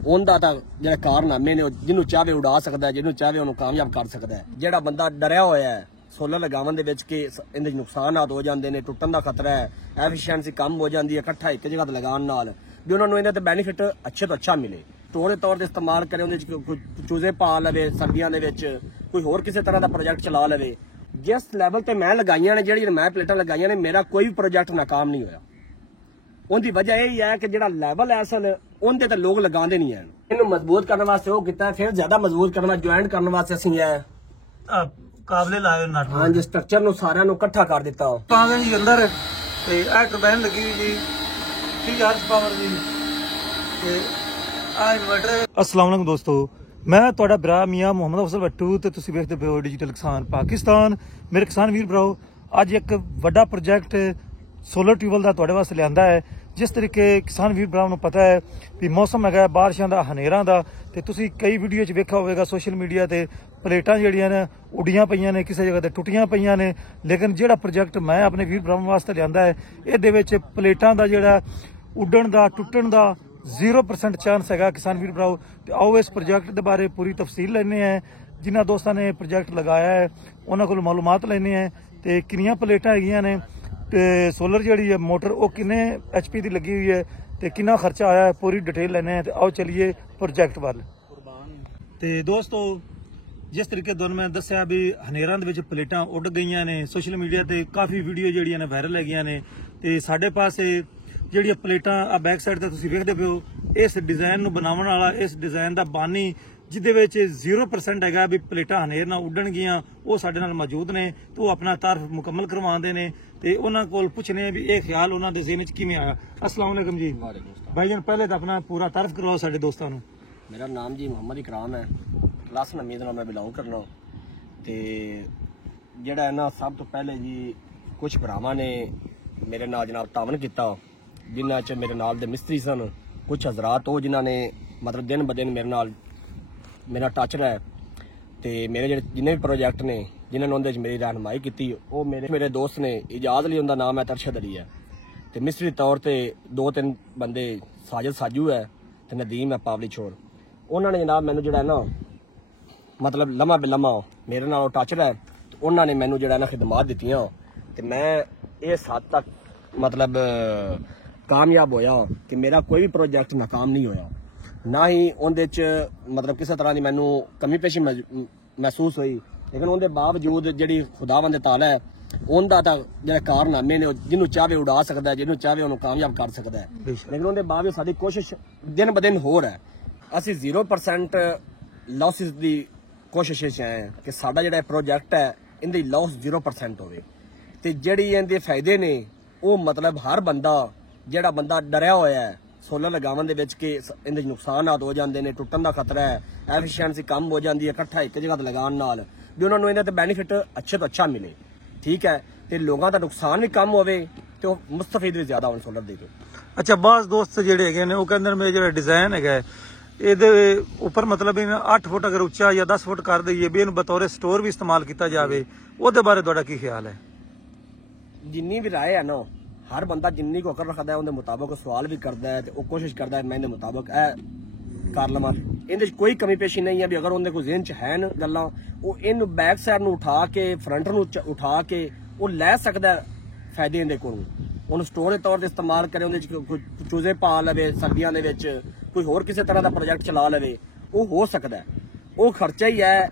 ਉਹਦਾ ਤਾਂ ਜਿਹੜੇ ਕਾਰਨਾਮੇ ਨੇ ਜਿਹਨੂੰ ਚਾਹਵੇ ਉਡਾ ਸਕਦਾ, ਜਿਹਨੂੰ ਚਾਹਵੇ ਉਹਨੂੰ ਕਾਮਯਾਬ ਕਰ ਸਕਦਾ। ਜਿਹੜਾ ਬੰਦਾ ਡਰਿਆ ਹੋਇਆ ਹੈ ਸੋਲਰ ਲਗਾਉਣ ਦੇ ਵਿੱਚ ਕਿ ਇਹਦੇ ਨੁਕਸਾਨਾਤ ਹੋ ਜਾਂਦੇ ਨੇ, ਟੁੱਟਣ ਦਾ ਖਤਰਾ ਹੈ, ਐਫੀਸ਼ੀਐਂਸੀ ਕਮ ਹੋ ਜਾਂਦੀ ਹੈ ਇਕੱਠਾ ਇੱਕ ਜਗ੍ਹਾ ਤੇ ਲਗਾਉਣ ਨਾਲ, ਵੀ ਉਹਨਾਂ ਨੂੰ ਇਹਦੇ ਤੇ ਬੈਨੀਫਿਟ ਅੱਛੇ ਤੋਂ ਅੱਛਾ ਮਿਲੇ। ਸਟੋਰ ਦੇ ਤੌਰ ਤੇ ਇਸਤੇਮਾਲ ਕਰੇ, ਉਹਦੇ ਚ ਕੋਈ ਚੂਜ਼ੇ ਪਾ ਲਵੇ ਸਰਦੀਆਂ ਦੇ ਵਿੱਚ, ਕੋਈ ਹੋਰ ਕਿਸੇ ਤਰ੍ਹਾਂ ਦਾ ਪ੍ਰੋਜੈਕਟ ਚਲਾ ਲਵੇ। ਜਿਸ ਲੈਵਲ ਤੇ ਮੈਂ ਲਗਾਈਆਂ ਨੇ, ਜਿਹੜੀ ਮੈਂ ਪਲੇਟਾਂ ਲਗਾਈਆਂ ਨੇ, ਮੇਰਾ ਕੋਈ ਵੀ ਪ੍ਰੋਜੈਕਟ ਨਾਕਾਮ ਨਹੀਂ ਹੋਇਆ। ਉਹਦੀ ਵਜ੍ਹਾ ਇਹ ਹੀ ਹੈ ਕਿ ਜਿਹੜਾ ਲੈਵਲ ਹੈ ਅਸਲ ਉਹਦੇ ਤੇ ਲੋਕ ਲਗਾਉਂਦੇ ਨਹੀਂ ਹੈ। ਇਹਨੂੰ ਮਜ਼ਬੂਤ ਕਰਨ ਵਾਸਤੇ ਉਹ ਕੀਤਾ, ਫਿਰ ਜ਼ਿਆਦਾ ਮਜ਼ਬੂਤ ਕਰਨ ਵਾਸਤੇ ਜੁਆਇੰਟ ਕਰਨ ਵਾਸਤੇ ਅਸੀਂ ਕਾਬਲੇ ਲਾਏ ਨਟ। ਹਾਂਜੀ, ਸਟਰਕਚਰ ਨੂੰ ਸਾਰਿਆਂ ਨੂੰ ਇਕੱਠਾ ਕਰ ਦਿੱਤਾ। ਤਾਂ ਜੀ ਅੰਦਰ ਤੇ ਇਹ ਟਰਬਾਈਨ ਲੱਗੀ ਹੋਈ ਜੀ 30 ਹਾਰਸ ਪਾਵਰ ਦੀ ਤੇ ਆ ਇਨਵਰਟਰ। अस्सलाम वालेकुम दोस्तों, मैं ਤੁਹਾਡਾ ਭਰਾ ਮੀਆਂ ਮੁਹੰਮਦ ਅਫਜ਼ਲ ਬੱਟੂ ਤੇ ਤੁਸੀਂ ਵੇਖਦੇ ਪਏ ਹੋ ਡਿਜੀਟਲ ਕਿਸਾਨ ਪਾਕਿਸਤਾਨ। ਮੇਰੇ ਕਿਸਾਨ ਵੀਰ ਭਰਾਓ, ਅੱਜ ਇੱਕ ਵੱਡਾ ਪ੍ਰੋਜੈਕਟ ਸੋਲਰ ਟਿਊਬਲ ਦਾ ਤੁਹਾਡੇ ਵਾਸਤੇ ਲਿਆਂਦਾ ਹੈ। ਜਿਸ ਤਰੀਕੇ ਕਿਸਾਨ ਵੀਰ ਭਰਾਵਾਂ ਨੂੰ ਪਤਾ ਹੈ ਵੀ ਮੌਸਮ ਹੈਗਾ ਬਾਰਿਸ਼ਾਂ ਦਾ, ਹਨੇਰਾਂ ਦਾ, ਤੇ ਤੁਸੀਂ ਕਈ ਵੀਡੀਓ 'ਚ ਵੇਖਿਆ ਹੋਵੇਗਾ ਸੋਸ਼ਲ ਮੀਡੀਆ ਤੇ ਪਲੇਟਾਂ ਜਿਹੜੀਆਂ ਨੇ ਉੱਡੀਆਂ ਪਈਆਂ ਨੇ, ਕਿਸੇ ਜਗ੍ਹਾ ਤੇ ਟੁੱਟੀਆਂ ਪਈਆਂ ਨੇ। ਲੇਕਿਨ ਜਿਹੜਾ ਪ੍ਰੋਜੈਕਟ ਮੈਂ ਆਪਣੇ ਵੀਰ ਭਰਾਵਾਂ ਵਾਸਤੇ ਲਿਆਂਦਾ ਹੈ, ਇਹਦੇ ਵਿੱਚ ਪਲੇਟਾਂ ਦਾ ਜਿਹੜਾ ਉੱਡਣ ਦਾ, ਟੁੱਟਣ ਦਾ 0% ਚਾਂਸ ਹੈਗਾ ਕਿਸਾਨ ਵੀਰ ਭਰਾਓ। ਤੇ ਆਓ ਇਸ ਪ੍ਰੋਜੈਕਟ ਦੇ ਬਾਰੇ ਪੂਰੀ ਤਫਸੀਲ ਲੈਣੇ ਆ। ਜਿਨ੍ਹਾਂ ਦੋਸਤਾਂ ਨੇ ਪ੍ਰੋਜੈਕਟ ਲਗਾਇਆ ਹੈ ਉਹਨਾਂ ਕੋਲ ਮਾਲੂਮਾਤ ਲੈਣੇ ਆ ਤੇ ਕਿੰਨੀਆਂ ਪਲੇਟਾਂ ਹੈਗੀਆਂ ਨੇ, ਤੇ ਸੋਲਰ ਜਿਹੜੀ ਹੈ ਮੋਟਰ ਉਹ ਕਿੰਨੇ HP ਦੀ ਲੱਗੀ ਹੋਈ ਹੈ ਤੇ ਕਿੰਨਾ ਖਰਚਾ ਆਇਆ ਹੈ, ਪੂਰੀ ਡਿਟੇਲ ਲੈਣੇ ਆ। ਤੇ ਆਓ ਚਲੀਏ ਪ੍ਰੋਜੈਕਟ ਵੱਲ। ਤੇ ਦੋਸਤੋ, ਜਿਸ ਤਰੀਕੇ ਤੁਹਾਨੂੰ ਮੈਂ ਦੱਸਿਆ ਵੀ ਹਨੇਰਾਂ ਦੇ ਵਿੱਚ ਪਲੇਟਾਂ ਉੱਡ ਗਈਆਂ ਨੇ, ਸੋਸ਼ਲ ਮੀਡੀਆ ਤੇ ਕਾਫੀ ਵੀਡੀਓ ਜਿਹੜੀਆਂ ਨੇ ਵਾਇਰਲ ਹੈਗੀਆਂ ਨੇ। ਤੇ ਸਾਡੇ ਪਾਸੇ ਜਿਹੜੀਆਂ ਪਲੇਟਾਂ ਆ ਬੈਕ ਸਾਈਡ ਤੇ ਤੁਸੀਂ ਵੇਖਦੇ ਪਏ ਹੋ, ਇਸ ਡਿਜ਼ਾਈਨ ਨੂੰ ਬਣਾਉਣ ਵਾਲਾ, ਇਸ ਡਿਜ਼ਾਈਨ ਦਾ ਬਾਨੀ ਜਿਹਦੇ ਵਿੱਚ 0% ਹੈਗਾ ਵੀ ਪਲੇਟਾਂ ਹਨੇਰ ਨਾਲ ਉੱਡਣਗੀਆਂ, ਉਹ ਸਾਡੇ ਨਾਲ ਮੌਜੂਦ ਨੇ ਤੇ ਉਹ ਆਪਣਾ ਤਾਰਫ ਮੁਕੰਮਲ ਕਰਵਾਉਂਦੇ ਨੇ। ਤੇ ਉਹਨਾਂ ਕੋਲ ਪੁੱਛਨੇ ਆ ਵੀ ਇਹ ਖਿਆਲ ਉਹਨਾਂ ਦੇ ਜ਼ਿਹਨ 'ਚ ਕਿਵੇਂ ਆਇਆ। अस्सलाम वालेकुम जी भाई जान, पहले तो अपना पूरा तारफ करवाओ साडे दोस्तों ਨੂੰ। ਮੇਰਾ ਨਾਮ ਜੀ ਮੁਹੰਮਦ ਇਕਰਾਮ ਹੈ, ਕਲਾਸ ਨਮੀਦ ਨਾਲ ਮੈਂ ਬਿਲੋਂਗ ਕਰਨਾ। ਤੇ ਜਿਹੜਾ ਹੈ ਨਾ, ਸਭ ਤੋਂ ਪਹਿਲੇ ਜੀ ਕੁਝ ਭਰਾਵਾਂ ਨੇ ਮੇਰੇ ਨਾਲ ਜਨਾਬ ਤਾਵਨ ਕੀਤਾ, ਜਿਨ੍ਹਾਂ 'ਚ ਮੇਰੇ ਨਾਲ ਦੇ ਮਿਸਤਰੀ ਸਨ, ਕੁਝ ਹਜ਼ਰਾਤ ਉਹ ਜਿਨ੍ਹਾਂ ਨੇ ਮਤਲਬ ਦਿਨ ਬ ਦਿਨ ਮੇਰੇ ਨਾਲ ਮੇਰਾ ਟੱਚ ਰਿਹਾ। ਤੇ ਮੇਰੇ ਜਿਹੜੇ ਜਿੰਨੇ ਵੀ ਪ੍ਰੋਜੈਕਟ ਨੇ ਜਿਨ੍ਹਾਂ ਨੇ ਉਹਦੇ 'ਚ ਮੇਰੀ ਰਹਿਨਮਾਈ ਕੀਤੀ, ਉਹ ਮੇਰੇ ਦੋਸਤ ਨੇ। ਇਜਾਜ਼ ਲਈ ਉਹਦਾ ਨਾਮ ਹੈ, ਤਰਸ਼ਦ ਅਲੀ ਹੈ। ਤੇ ਮਿਸਤਰੀ ਤੌਰ ਤੇ 2-3 ਬੰਦੇ ਸਾਜਦ ਸਾਜੂ ਹੈ ਤੇ ਨਦੀਮ ਹੈ ਪਾਵਲੀ ਛੋੜ। ਉਹਨਾਂ ਨੇ ਜਨਾਬ ਮੈਨੂੰ ਜਿਹੜਾ ਨਾ ਮਤਲਬ ਲਮਾ ਬਿਲਮਾ ਮੇਰੇ ਨਾਲ ਟੱਚ ਰਿਹਾ। ਉਹਨਾਂ ਨੇ ਮੈਨੂੰ ਜਿਹੜਾ ਨਾ ਖਿਦਮਾਤ ਦਿੱਤੀਆਂ ਤੇ ਮੈਂ ਇਸ ਹੱਦ ਤੱਕ ਮਤਲਬ ਕਾਮਯਾਬ ਹੋਇਆ ਕਿ ਮੇਰਾ ਕੋਈ ਵੀ ਪ੍ਰੋਜੈਕਟ ਨਾਕਾਮ ਨਹੀਂ ਹੋਇਆ, ਨਾ ਹੀ ਉਹਦੇ 'ਚ ਮਤਲਬ ਕਿਸੇ ਤਰ੍ਹਾਂ ਦੀ ਮੈਨੂੰ ਕਮੀ ਪੇਸ਼ੀ ਮਹਿਸੂਸ ਹੋਈ। ਲੇਕਿਨ ਉਹਦੇ ਬਾਵਜੂਦ ਜਿਹੜੀ ਖੁਦਾਵੰਦ ਤਾਲਾ ਹੈ ਉਹਦਾ ਤਾਂ ਜਿਹੜੇ ਕਾਰਨਾਮੇ ਨੇ, ਜਿਹਨੂੰ ਚਾਹਵੇ ਉਡਾ ਸਕਦਾ, ਜਿਹਨੂੰ ਚਾਹਵੇ ਉਹਨੂੰ ਕਾਮਯਾਬ ਕਰ ਸਕਦਾ ਹੈ। ਲੇਕਿਨ ਉਹਦੇ ਬਾਵਜੂਦ ਸਾਡੀ ਕੋਸ਼ਿਸ਼ ਦਿਨ ਬ ਦਿਨ ਹੋਰ ਹੈ। ਅਸੀਂ 0% ਲੌਸਿਸ ਦੀ ਕੋਸ਼ਿਸ਼ 'ਚ ਆਏ ਹਾਂ ਕਿ ਸਾਡਾ ਜਿਹੜਾ ਪ੍ਰੋਜੈਕਟ ਹੈ ਇਹਦੀ ਲੌਸ 0% ਹੋਵੇ। ਤੇ ਜਿਹੜੀ ਇਹਦੇ ਫਾਇਦੇ ਨੇ ਉਹ ਮਤਲਬ ਹਰ ਬੰਦਾ, ਜਿਹੜਾ ਬੰਦਾ ਡਰਿਆ ਹੋਇਆ ਹੈ ਸੋਲਰ ਲਗਾਉਣ ਦੇ ਵਿੱਚ ਕਿ ਇਹਦੇ ਨੁਕਸਾਨਾਤ ਹੋ ਜਾਂਦੇ ਨੇ, ਟੁੱਟਣ ਦਾ ਖਤਰਾ ਹੈ, ਐਫੀਸ਼ੀਐਂਸੀ ਕਮ ਹੋ ਜਾਂਦੀ ਹੈ ਇਕੱਠਾ ਇੱਕ ਜਗ੍ਹਾ ਤੇ ਲਗਾਉਣ ਨਾਲ, ਵੀ ਉਹਨਾਂ ਨੂੰ ਇਹਦੇ ਤੇ ਬੈਨੀਫਿਟ ਅੱਛੇ ਤੋਂ ਅੱਛਾ ਮਿਲੇ। ਠੀਕ ਹੈ, ਤੇ ਲੋਕਾਂ ਦਾ ਨੁਕਸਾਨ ਵੀ ਕਮ ਹੋਵੇ ਤੇ ਉਹ ਮੁਸਤਫੀਦ ਵੀ ਜ਼ਿਆਦਾ ਹੋਣ ਸੋਲਰ ਦੇ। ਅੱਛਾ, ਬਾਸ ਦੋਸਤ ਜਿਹੜੇ ਹੈਗੇ ਨੇ ਉਹ ਕਹਿੰਦੇ ਨੇ ਮੇਰੇ ਜਿਹੜਾ ਡਿਜ਼ਾਈਨ ਹੈਗਾ ਇਹਦੇ ਉੱਪਰ ਮਤਲਬ 8 ਫੁੱਟ ਅਗਰ ਉੱਚਾ ਜਾਂ 10 ਫੁੱਟ ਕਰ ਦਈਏ ਵੀ ਇਹਨੂੰ ਬਤੌਰ ਸਟੋਰ ਵੀ ਇਸਤੇਮਾਲ ਕੀਤਾ ਜਾਵੇ, ਉਹਦੇ ਬਾਰੇ ਤੁਹਾਡਾ ਕੀ ਖਿਆਲ ਹੈ? ਜਿੰਨੀ ਵੀ ਰਾਏ ਹੈ ਨਾ, ਹਰ ਬੰਦਾ ਜਿੰਨੀ ਕੋ ਕਰ ਰੱਖਦਾ ਹੈ ਉਹਦੇ ਮੁਤਾਬਕ ਸਵਾਲ ਵੀ ਕਰਦਾ ਹੈ ਤੇ ਉਹ ਕੋਸ਼ਿਸ਼ ਕਰਦਾ ਹੈ ਮੈਂ ਇਹਦੇ ਮੁਤਾਬਕ ਇਹ ਕਰ ਲਵਾਂ। ਇਹਦੇ 'ਚ ਕੋਈ ਕਮੀ ਪੇਸ਼ੀ ਨਹੀਂ ਹੈ ਵੀ ਅਗਰ ਉਹਦੇ ਕੋਈ ਜ਼ਿਹਨ 'ਚ ਹੈ ਗੱਲਾਂ, ਉਹ ਇਹਨੂੰ ਬੈਕ ਸਾਈਡ ਨੂੰ ਉਠਾ ਕੇ ਫਰੰਟ ਨੂੰ ਉਠਾ ਕੇ ਉਹ ਲੈ ਸਕਦਾ ਫਾਇਦੇ ਇਹਦੇ ਕੋਲ। ਉਹਨੂੰ ਸਟੋਰ ਦੇ ਤੌਰ ਤੇ ਇਸਤੇਮਾਲ ਕਰੇ, ਉਹਦੇ 'ਚ ਕੋਈ ਚੂਜ਼ੇ ਪਾ ਲਵੇ ਸਰਦੀਆਂ ਦੇ ਵਿੱਚ, ਕੋਈ ਹੋਰ ਕਿਸੇ ਤਰ੍ਹਾਂ ਦਾ ਪ੍ਰੋਜੈਕਟ ਚਲਾ ਲਵੇ, ਉਹ ਹੋ ਸਕਦਾ। ਉਹ ਖਰਚਾ ਹੀ ਹੈ,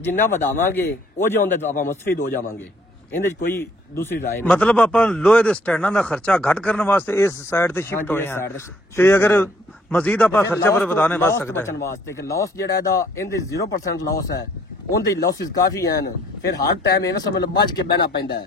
ਜਿੰਨਾ ਵਧਾਵਾਂਗੇ ਉਹ ਜਿਹਾ ਉਹਦੇ ਆਪਾਂ ਮੁਸਤਫੀਦ ਹੋ ਜਾਵਾਂਗੇ। ਇਹਦੇ 'ਚ ਕੋਈ ਦੂਸਰੀ ਰਾਏ ਨਹੀਂ। ਮਤਲਬ ਆਪਾਂ ਲੋਹੇ ਦੇ ਸਟੈਂਡਾਂ ਦਾ ਖਰਚਾ ਘੱਟ ਕਰਨ ਵਾਸਤੇ ਇਸ ਸਾਈਡ ਤੇ ਸ਼ਿਫਟ ਹੋਏ ਆ, ਤੇ ਅਗਰ ਮਜ਼ੀਦ ਆਪਾਂ ਖਰਚਾ ਪਰ ਵਧਾਣੇ ਵੱਧ ਸਕਦਾ ਹੈ ਵਾਸਤੇ ਕਿ ਲਾਸ ਜਿਹੜਾ ਇਹਦਾ ਇਹਦੇ 0% ਲਾਸ ਹੈ, ਉਹਦੀ ਲਾਸਿਸ ਕਾਫੀ ਹਨ। ਫਿਰ ਹਰ ਟਾਈਮ ਇਹ ਸਮਝ ਲਓ ਬਚ ਕੇ ਬਹਿਣਾ ਪੈਂਦਾ ਹੈ।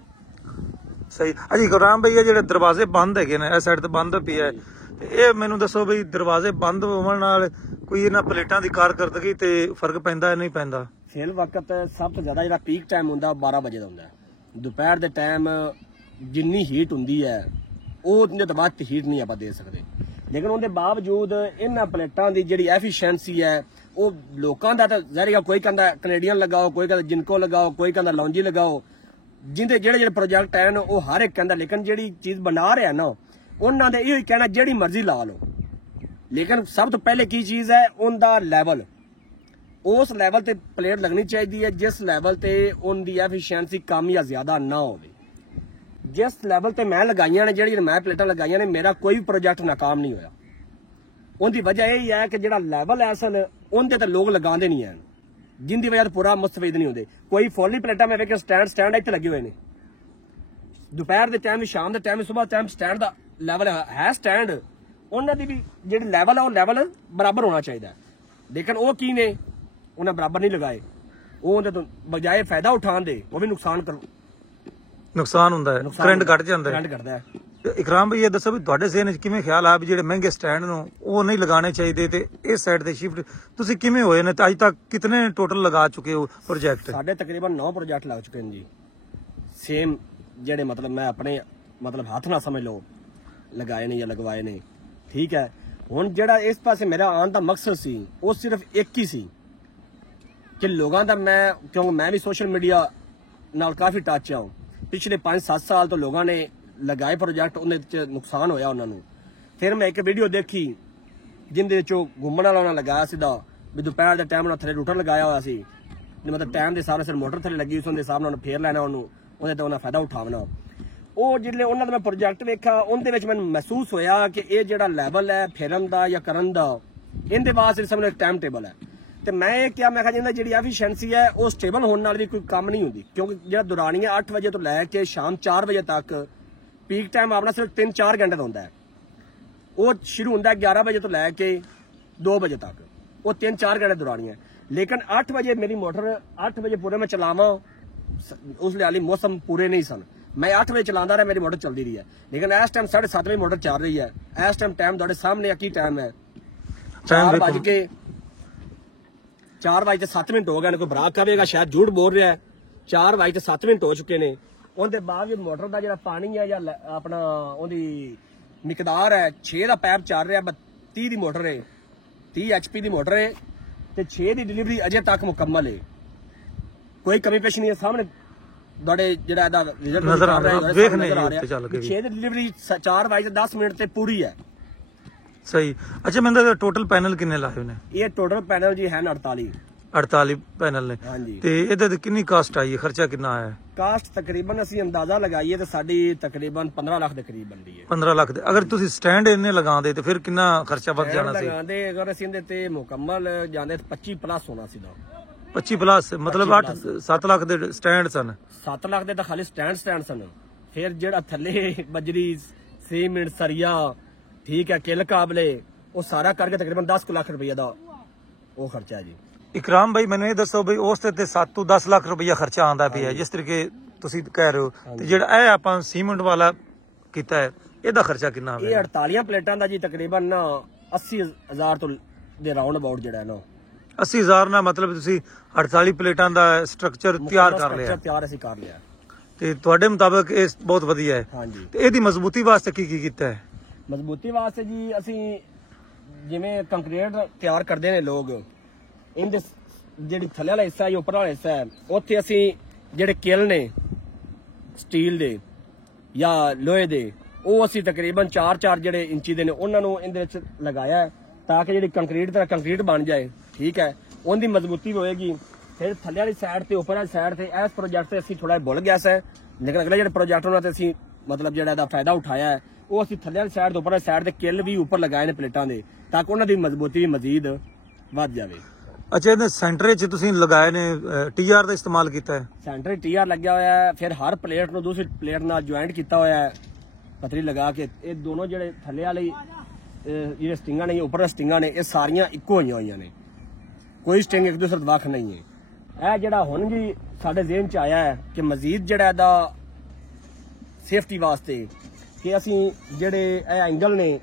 ਸਹੀ। ਅਜੀ ਗੁਰਾਮ ਭਈਆ, ਜਿਹੜੇ ਦਰਵਾਜ਼ੇ ਬੰਦ ਹੈਗੇ ਨੇ ਇਸ ਸਾਈਡ ਤੇ ਬੰਦ ਪਿਆ, ਤੇ ਇਹ ਮੈਨੂੰ ਦੱਸੋ ਵੀ ਦਰਵਾਜ਼ੇ ਬੰਦ ਹੋਣ ਨਾਲ ਕੋਈ ਇਹਨਾਂ ਪਲੇਟਾਂ ਦੀ ਕਾਰਕਰਦਗੀ ਤੇ ਫਰਕ ਪੈਂਦਾ ਨਹੀਂ ਪੈਂਦਾ? ਫਿਲ ਵਕਤ ਸਭ ਤੋਂ ਜ਼ਿਆਦਾ ਜਿਹੜਾ ਪੀਕ ਟਾਈਮ ਹੁੰਦਾ 12 ਵਜੇ ਦਾ ਹੁੰਦਾ। ਦੁਪਹਿਰ ਦੇ ਟਾਈਮ ਜਿੰਨੀ ਹੀਟ ਹੁੰਦੀ ਹੈ ਉਹਦੇ ਤੋਂ ਬਾਅਦ ਹੀਟ ਨਹੀਂ ਆਪਾਂ ਦੇ ਸਕਦੇ। ਲੇਕਿਨ ਉਹਦੇ ਬਾਵਜੂਦ ਇਹਨਾਂ ਪਲੇਟਾਂ ਦੀ ਜਿਹੜੀ ਐਫੀਸ਼ੀਐਂਸੀ ਹੈ ਉਹ ਲੋਕਾਂ ਦਾ ਤਾਂ ਜ਼ਾਹਿਰ, ਕੋਈ ਕਹਿੰਦਾ ਕੈਨੇਡੀਅਨ ਲਗਾਓ, ਕੋਈ ਕਹਿੰਦਾ ਜਿੰਕੋ ਲਗਾਓ, ਕੋਈ ਕਹਿੰਦਾ ਲੌਂਜੀ ਲਗਾਓ, ਜਿੰਦੇ ਜਿਹੜੇ ਪ੍ਰੋਜੈਕਟ ਹਨ ਉਹ ਹਰ ਇੱਕ ਕਹਿੰਦਾ। ਲੇਕਿਨ ਜਿਹੜੀ ਚੀਜ਼ ਬਣਾ ਰਿਹਾ ਨਾ ਉਹਨਾਂ ਦਾ ਇਹੋ ਹੀ ਕਹਿਣਾ ਜਿਹੜੀ ਮਰਜ਼ੀ ਲਾ ਲਓ, ਲੇਕਿਨ ਸਭ ਤੋਂ ਪਹਿਲੇ ਕੀ ਚੀਜ਼ ਹੈ ਉਹਦਾ ਲੈਵਲ, ਉਸ ਲੈਵਲ ਤੇ ਪਲੇਟ ਲੱਗਣੀ ਚਾਹੀਦੀ ਹੈ ਜਿਸ ਲੈਵਲ ਤੇ ਉਹਦੀ ਐਫੀਸ਼ੀਐਂਸੀ ਕਮ ਜਾਂ ਜ਼ਿਆਦਾ ਨਾ ਹੋਵੇ। ਜਿਸ ਲੈਵਲ ਤੇ ਮੈਂ ਲਗਾਈਆਂ ਨੇ, ਜਿਹੜੀਆਂ ਮੈਂ ਪਲੇਟਾਂ ਲਗਾਈਆਂ ਨੇ, ਮੇਰਾ ਕੋਈ ਪ੍ਰੋਜੈਕਟ ਨਾਕਾਮ ਨਹੀਂ ਹੋਇਆ। ਉਹਦੀ ਵਜ੍ਹਾ ਇਹ ਹੀ ਹੈ ਕਿ ਜਿਹੜਾ ਲੈਵਲ ਹੈ ਅਸਲ ਉਹਦੇ ਤੇ ਲੋਕ ਲਗਾਉਂਦੇ ਨਹੀਂ ਹਨ, ਜਿੰਦੀ ਵਜ੍ਹਾ ਤੋਂ ਪੂਰਾ ਮੁਸਤਫੀਦ ਨਹੀਂ ਹੁੰਦੇ। ਕੋਈ ਫੁੱਲੀ ਪਲੇਟਾਂ ਮੈਂ ਵੇਖਿਆ ਸਟੈਂਡ ਇੱਥੇ ਲੱਗੇ ਹੋਏ ਨੇ, ਦੁਪਹਿਰ ਦੇ ਟਾਈਮ, ਸ਼ਾਮ ਦੇ ਟਾਈਮ, ਸਵੇਰ ਟਾਈਮ ਸਟੈਂਡ ਦਾ ਲੈਵਲ ਹੈ ਸਟੈਂਡ, ਉਹਨਾਂ ਦੀ ਵੀ ਜਿਹੜੀ ਲੈਵਲ ਹੈ ਉਹ ਲੈਵਲ ਬਰਾਬਰ ਹੋਣਾ ਚਾਹੀਦਾ। ਲੇਕਿਨ ਉਹ ਕੀ ਨੇ, ਉਹਨਾਂ ਬਰਾਬਰ ਨਹੀਂ ਲਗਾਏ। ਉਹ ਉਹਦੇ ਤੋਂ ਬਜਾਏ ਫਾਇਦਾ ਉਠਾਉਣ ਦੇ ਉਹ ਵੀ ਨੁਕਸਾਨ ਹੁੰਦਾ ਹੈ, ਕਰੰਟ ਘਟ ਜਾਂਦਾ ਹੈ, ਕਰੰਟ ਘਟਦਾ ਹੈ। ਇਕਰਾਮ ਭਾਈ ਇਹ ਦੱਸੋ ਵੀ ਤੁਹਾਡੇ ਜ਼ਿਹਨ 'ਚ ਕਿਵੇਂ ਖਿਆਲ ਆ ਵੀ ਜਿਹੜੇ ਮਹਿੰਗੇ ਸਟੈਂਡ ਨੂੰ ਉਹ ਨਹੀਂ ਲਗਾਉਣੇ ਚਾਹੀਦੇ ਤੇ ਇਸ ਸਾਈਡ ਤੇ ਸ਼ਿਫਟ ਤੁਸੀਂ ਕਿਵੇਂ ਹੋਏ ਨੇ ਤੇ ਅੱਜ ਤੱਕ ਕਿਤਨੇ ਟੋਟਲ ਲਗਾ ਚੁੱਕੇ ਹੋ ਪ੍ਰੋਜੈਕਟ? ਸਾਡੇ ਤਕਰੀਬਨ 9 ਪ੍ਰੋਜੈਕਟ ਲੱਗ ਚੁੱਕੇ ਨੇ ਜੀ, ਸੇਮ ਜਿਹੜੇ ਮਤਲਬ ਮੈਂ ਆਪਣੇ ਮਤਲਬ ਹੱਥ ਨਾਲ ਸਮਝ ਲਓ ਲਗਾਏ ਨੇ ਜਾਂ ਲਗਵਾਏ ਨੇ। ਠੀਕ ਹੈ, ਹੁਣ ਜਿਹੜਾ ਇਸ ਪਾਸੇ ਮੇਰਾ ਆਉਣ ਦਾ ਮਕਸਦ ਸੀ ਉਹ ਸਿਰਫ ਇੱਕ ਹੀ ਸੀ ਕਿ ਲੋਕਾਂ ਦਾ ਕਿਉਂਕਿ ਮੈਂ ਵੀ ਸੋਸ਼ਲ ਮੀਡੀਆ ਨਾਲ ਕਾਫੀ ਟੱਚ ਆ। ਪਿਛਲੇ 5-7 ਸਾਲ ਤੋਂ ਲੋਕਾਂ ਨੇ ਲਗਾਏ ਪ੍ਰੋਜੈਕਟ, ਉਹਦੇ ਵਿੱਚ ਨੁਕਸਾਨ ਹੋਇਆ ਉਹਨਾਂ ਨੂੰ। ਫਿਰ ਮੈਂ ਇੱਕ ਵੀਡੀਓ ਦੇਖੀ ਜਿੰਦੇ ਵਿੱਚੋਂ ਘੁੰਮਣ ਵਾਲਾ ਉਹਨਾਂ ਲਗਾਇਆ ਸਿੱਧਾ ਵੀ ਦੁਪਹਿਰ ਦੇ ਟਾਈਮ ਉਹਨਾਂ ਥੱਲੇ ਰੂਟਰ ਲਗਾਇਆ ਹੋਇਆ ਸੀ, ਮਤਲਬ ਟਾਈਮ ਦੇ ਹਿਸਾਬ ਨਾਲ ਮੋਟਰ ਥੱਲੇ ਲੱਗੀ ਉਸ ਦੇ ਹਿਸਾਬ ਨਾਲ ਫੇਰ ਲੈਣਾ ਉਹਨੂੰ, ਉਹਦੇ ਤੋਂ ਉਹਨਾਂ ਫਾਇਦਾ ਉਠਾਉਣਾ। ਉਹ ਜਿਹੜੇ ਉਹਨਾਂ ਦਾ ਮੈਂ ਪ੍ਰੋਜੈਕਟ ਵੇਖਿਆ ਉਹਦੇ ਵਿੱਚ ਮੈਨੂੰ ਮਹਿਸੂਸ ਹੋਇਆ ਕਿ ਇਹ ਜਿਹੜਾ ਲੈਵਲ ਹੈ ਫਿਲਮ ਦਾ ਜਾਂ ਕਰਨ ਦਾ, ਇਹਦੇ ਵਾਸਤੇ ਸਮਝ ਲਓ ਇੱਕ ਟਾਈਮ ਟੇਬਲ ਹੈ। ਤੇ ਮੈਂ ਇਹ ਕਿਹਾ, ਮੈਂ ਕਿਹਾ ਜਿੰਦਾ ਜਿਹੜੀ ਐਫੀਸ਼ੀਐਂਸੀ ਹੈ ਉਹ ਸਟੇਬਲ ਹੋਣ ਨਾਲ ਵੀ ਕੋਈ ਕੰਮ ਨਹੀਂ ਹੁੰਦੀ, ਕਿਉਂਕਿ ਜਿਹੜਾ ਦੁਰਾਨੀਆ 8 ਵਜੇ ਤੋਂ ਲੈ ਕੇ ਸ਼ਾਮ 4 ਵਜੇ ਤੱਕ ਪੀਕ ਟਾਈਮ ਆਪਣਾ ਸਿਰਫ 3-4 ਘੰਟੇ ਦਾ ਹੁੰਦਾ ਹੈ। ਉਹ ਸ਼ੁਰੂ ਹੁੰਦਾ 11 ਵਜੇ ਤੋਂ ਲੈ ਕੇ 2 ਵਜੇ ਤੱਕ, ਉਹ 3-4 ਘੰਟੇ ਦੁਰਾਨੀਆ। ਲੇਕਿਨ 8 ਵਜੇ ਮੇਰੀ ਮੋਟਰ 8 ਵਜੇ ਪੂਰੇ ਮੈਂ ਚਲਾਵਾਂ, ਉਸ ਲਈ ਮੌਸਮ ਪੂਰੇ ਨਹੀਂ ਸਨ, ਮੈਂ 8 ਵਜੇ ਚਲਾਉਂਦਾ ਰਿਹਾ, ਮੇਰੀ ਮੋਟਰ ਚੱਲਦੀ ਰਹੀ ਹੈ। ਲੇਕਿन ਇਸ ਟਾਈਮ 7:30 ਵਜੇ ਮੋਟਰ ਚੱਲ ਰਹੀ ਹੈ। ਇਸ ਟਾਈਮ ਤੁਹਾਡੇ ਸਾਹਮਣੇ ਕੀ ਟਾਈਮ ਹੈ, 4 ਵਜੇ 7 ਮਿੰਟ ਹੋ ਗਏ ਨੇ। ਕੋਈ ਭਰਾ ਕਹੇਗਾ ਸ਼ਾਇਦ ਝੂਠ ਬੋਲ ਰਿਹਾ ਹੈ, 4 ਵਜੇ 7 ਮਿੰਟ ਹੋ ਚੁੱਕੇ ਨੇ। ਉਹਦੇ ਬਾਅਦ ਮੋਟਰ ਦਾ ਜਿਹੜਾ ਪਾਣੀ ਹੈ ਜਾਂ ਆਪਣਾ ਉਹਦੀ ਮਿਕਦਾਰ ਹੈ 6 ਦਾ ਪੈਪ ਚੱਲ ਰਿਹਾ, 30 ਦੀ ਮੋਟਰ ਹੈ, 30 HP ਦੀ ਮੋਟਰ ਹੈ ਤੇ 6 ਦੀ ਡਿਲੀਵਰੀ ਅਜੇ ਤੱਕ ਮੁਕੰਮਲ ਹੈ, ਕੋਈ ਕਮੀ ਪੇਸ਼ ਨਹੀਂ ਹੈ। ਸਾਹਮਣੇ ਤੁਹਾਡੇ ਜਿਹੜਾ ਇਹਦਾ ਰਿਜ਼ਲਟ ਨਜ਼ਰ ਆ ਰਿਹਾ ਹੈ, 6 ਦੀ ਡਿਲੀਵਰੀ 4 ਵਜੇ 10 ਮਿੰਟ ਤੇ ਪੂਰੀ ਹੈ। ਸਹੀ। ਅੱਛਾ, ਮੈਨੂੰ ਟੋਟਲ ਪੈਨਲ ਕਿੰਨੇ ਲਾਏ ਹੋਏ ਨੇ? ਇਹ ਟੋਟਲ ਪੈਨਲ ਜੀ ਹੈ 48 ਪੈਨਲ ਨੇ। ਤੇ ਇਹਦੇ ਤੇ ਕਿੰਨੀ ਕਾਸਟ ਆਈ ਹੈ, ਖਰਚਾ ਕਿੰਨਾ ਆਇਆ? ਕਾਸਟ ਤਕਰੀਬਨ ਅਸੀਂ ਅੰਦਾਜ਼ਾ ਲਗਾਈਏ ਤੇ ਸਾਡੀ ਤਕਰੀਬਨ 15 ਲੱਖ ਦੇ ਕਰੀਬ ਬਣਦੀ ਹੈ। 15 ਲੱਖ ਦੇ ਅਗਰ ਤੁਸੀਂ ਸਟੈਂਡ ਇਹਨੇ ਲਗਾਉਂਦੇ ਤੇ ਫਿਰ ਕਿੰਨਾ ਖਰਚਾ ਵੱਧ ਜਾਣਾ ਸੀ? ਲਗਾਉਂਦੇ ਅਗਰ ਅਸੀਂ ਇਹਦੇ ਤੇ ਮੁਕੰਮਲ ਜਾਂਦੇ 25 ਪਲੱਸ ਹੋਣਾ ਸੀ। 25 ਪਲੱਸ ਮਤਲਬ 8-7 ਲੱਖ ਦੇ ਸਟੈਂਡ ਸਨ। 7 ਲੱਖ ਦੇ ਤਾਂ ਖਾਲੀ ਸਟੈਂਡ ਸਨ। ਫਿਰ ਜਿਹੜਾ ਥੱਲੇ ਬਜਰੀ, ਸੀਮਿੰਟ, ਸਰੀਆ, ਠੀਕ ਹੈ, ਕਿੱਲ ਕਾਬਲੇ, ਉਹ ਸਾਰਾ ਕਰਕੇ ਤਕਰੀਬਨ 10 ਲੱਖ ਰੁਪਏ ਦਾ ਉਹ ਖਰਚਾ ਹੈ ਜੀ। ਇਕਰਾਮ ਭਾਈ ਮੈਨੂੰ ਇਹ ਦੱਸੋ ਬਈ ਉਸ ਤੇ 7 ਤੋਂ 10 ਲੱਖ ਰੁਪਇਆ ਖਰਚਾ ਆਉਂਦਾ ਪਿਆ ਜਿਸ ਤਰੀਕੇ ਤੁਸੀਂ ਕਹਿ ਰਹੇ ਹੋ, ਤੇ ਜਿਹੜਾ ਇਹ ਆਪਾਂ ਸੀਮੈਂਟ ਵਾਲਾ ਕੀਤਾ ਹੈ ਇਹਦਾ ਖਰਚਾ ਕਿੰਨਾ ਹੋਵੇਗਾ? ਇਹ 48 ਪਲੇਟਾਂ ਦਾ ਜੀ ਤਕਰੀਬਨ 80,000 ਤੋਂ ਦੇ ਰਾਉਂਡ ਅਬਾਊਟ ਜਿਹੜਾ ਨਾ 80,000 ਨਾਲ ਮਤਲਬ ਤੁਸੀਂ 48 ਪਲੇਟਾਂ ਦਾ ਸਟਰਕਚਰ ਤਿਆਰ ਕਰ ਲਿਆ? ਤਿਆਰ ਅਸੀਂ ਕਰ ਲਿਆ। ਤੇ ਤੁਹਾਡੇ ਮੁਤਾਬਕ ਇਹ ਬਹੁਤ ਵਧੀਆ ਹੈ। ਹਾਂਜੀ। ਤੇ ਇਹਦੀ ਮਜ਼ਬੂਤੀ ਵਾਸਤੇ ਕੀ ਕੀਤਾ ਹੈ? ਮਜ਼ਬੂਤੀ ਵਾਸਤੇ ਜੀ ਅਸੀਂ ਜਿਵੇਂ ਕੰਕਰੀਟ ਤਿਆਰ ਕਰਦੇ ਨੇ ਲੋਕ, ਇਹਦੇ ਜਿਹੜੀ ਥੱਲੇ ਵਾਲਾ ਹਿੱਸਾ ਹੈ, ਉੱਪਰ ਵਾਲਾ ਹਿੱਸਾ ਹੈ, ਉੱਥੇ ਅਸੀਂ ਜਿਹੜੇ ਕਿੱਲ ਨੇ ਸਟੀਲ ਦੇ ਜਾਂ ਲੋਹੇ ਦੇ, ਉਹ ਅਸੀਂ ਤਕਰੀਬਨ 4-4 ਜਿਹੜੇ ਇੰਚੀ ਦੇ ਨੇ ਉਹਨਾਂ ਨੂੰ ਇਹਦੇ ਵਿੱਚ ਲਗਾਇਆ ਤਾਂ ਕਿ ਜਿਹੜੀ ਕੰਕਰੀਟ ਬਣ ਜਾਏ। ਠੀਕ ਹੈ, ਉਹਦੀ ਮਜ਼ਬੂਤੀ ਹੋਏਗੀ। ਫਿਰ ਥੱਲੇ ਵਾਲੀ ਸਾਈਡ ਤੇ ਉੱਪਰ ਵਾਲੀ ਸਾਈਡ ਤੇ ਇਸ ਪ੍ਰੋਜੈਕਟ ਤੇ ਅਸੀਂ ਥੋੜਾ ਭੁੱਲ ਗਿਆ ਸੀ, ਲੇਕਿਨ ਅਗਲੇ ਜਿਹੜੇ ਪ੍ਰੋਜੈਕਟ ਉਹਨਾਂ ਤੇ ਅਸੀਂ ਮਤਲਬ ਜਿਹੜਾ ਇਹਦਾ ਫਾਇਦਾ ਉਠਾਇਆ ਹੈ, ਉਹ ਅਸੀਂ ਥੱਲੇ ਵਾਲੀ ਸਾਈਡ ਤੇ ਉੱਪਰ ਵਾਲੀ ਸਾਈਡ ਤੇ ਕਿੱਲ ਵੀ ਉੱਪਰ ਲਗਾਏ ਨੇ ਪਲੇਟਾਂ ਦੇ, ਤਾਂ ਕਿ ਉਹਨਾਂ ਦੀ ਮਜ਼ਬੂਤੀ ਵੀ ਮਜ਼ੀਦ ਵੱਧ ਜਾਵੇ। ਅੱਛਾ, ਇਹਦੇ ਸੈਂਟਰ 'ਚ ਤੁਸੀਂ ਲਗਾਏ ਨੇ TR ਦਾ ਇਸਤੇਮਾਲ ਕੀਤਾ ਹੈ? ਸੈਂਟਰ TR ਲੱਗਿਆ ਹੋਇਆ ਹੈ। ਫਿਰ ਹਰ ਪਲੇਟ ਨੂੰ ਦੂਸਰੀ ਪਲੇਟ ਨਾਲ ਜੁਆਇੰਟ ਕੀਤਾ ਹੋਇਆ ਹੈ ਪਤਰੀ ਲਗਾ ਕੇ। ਇਹ ਦੋਨੋਂ ਜਿਹੜੇ ਥੱਲੇ ਵਾਲੇ ਜਿਹੜੇ ਸਟਿੰਗਾਂ ਨੇ, ਉੱਪਰ ਸਟਿੰਗਾਂ ਨੇ, ਇਹ ਸਾਰੀਆਂ ਇੱਕੋ ਹੋਈਆਂ ਨੇ, ਕੋਈ ਸਟਿੰਗ ਇੱਕ ਦੂਸਰੇ ਤੋਂ ਵੱਖ ਨਹੀਂ ਹੈ। ਇਹ ਜਿਹੜਾ ਹੁਣ ਜੀ ਸਾਡੇ ਜ਼ਿਹਨ 'ਚ ਆਇਆ ਹੈ ਕਿ ਮਜ਼ੀਦ ਜਿਹੜਾ ਇਹਦਾ ਸੇਫਟੀ ਵਾਸਤੇ ਕਿ ਅਸੀਂ ਜਿਹੜੇ ਇਹ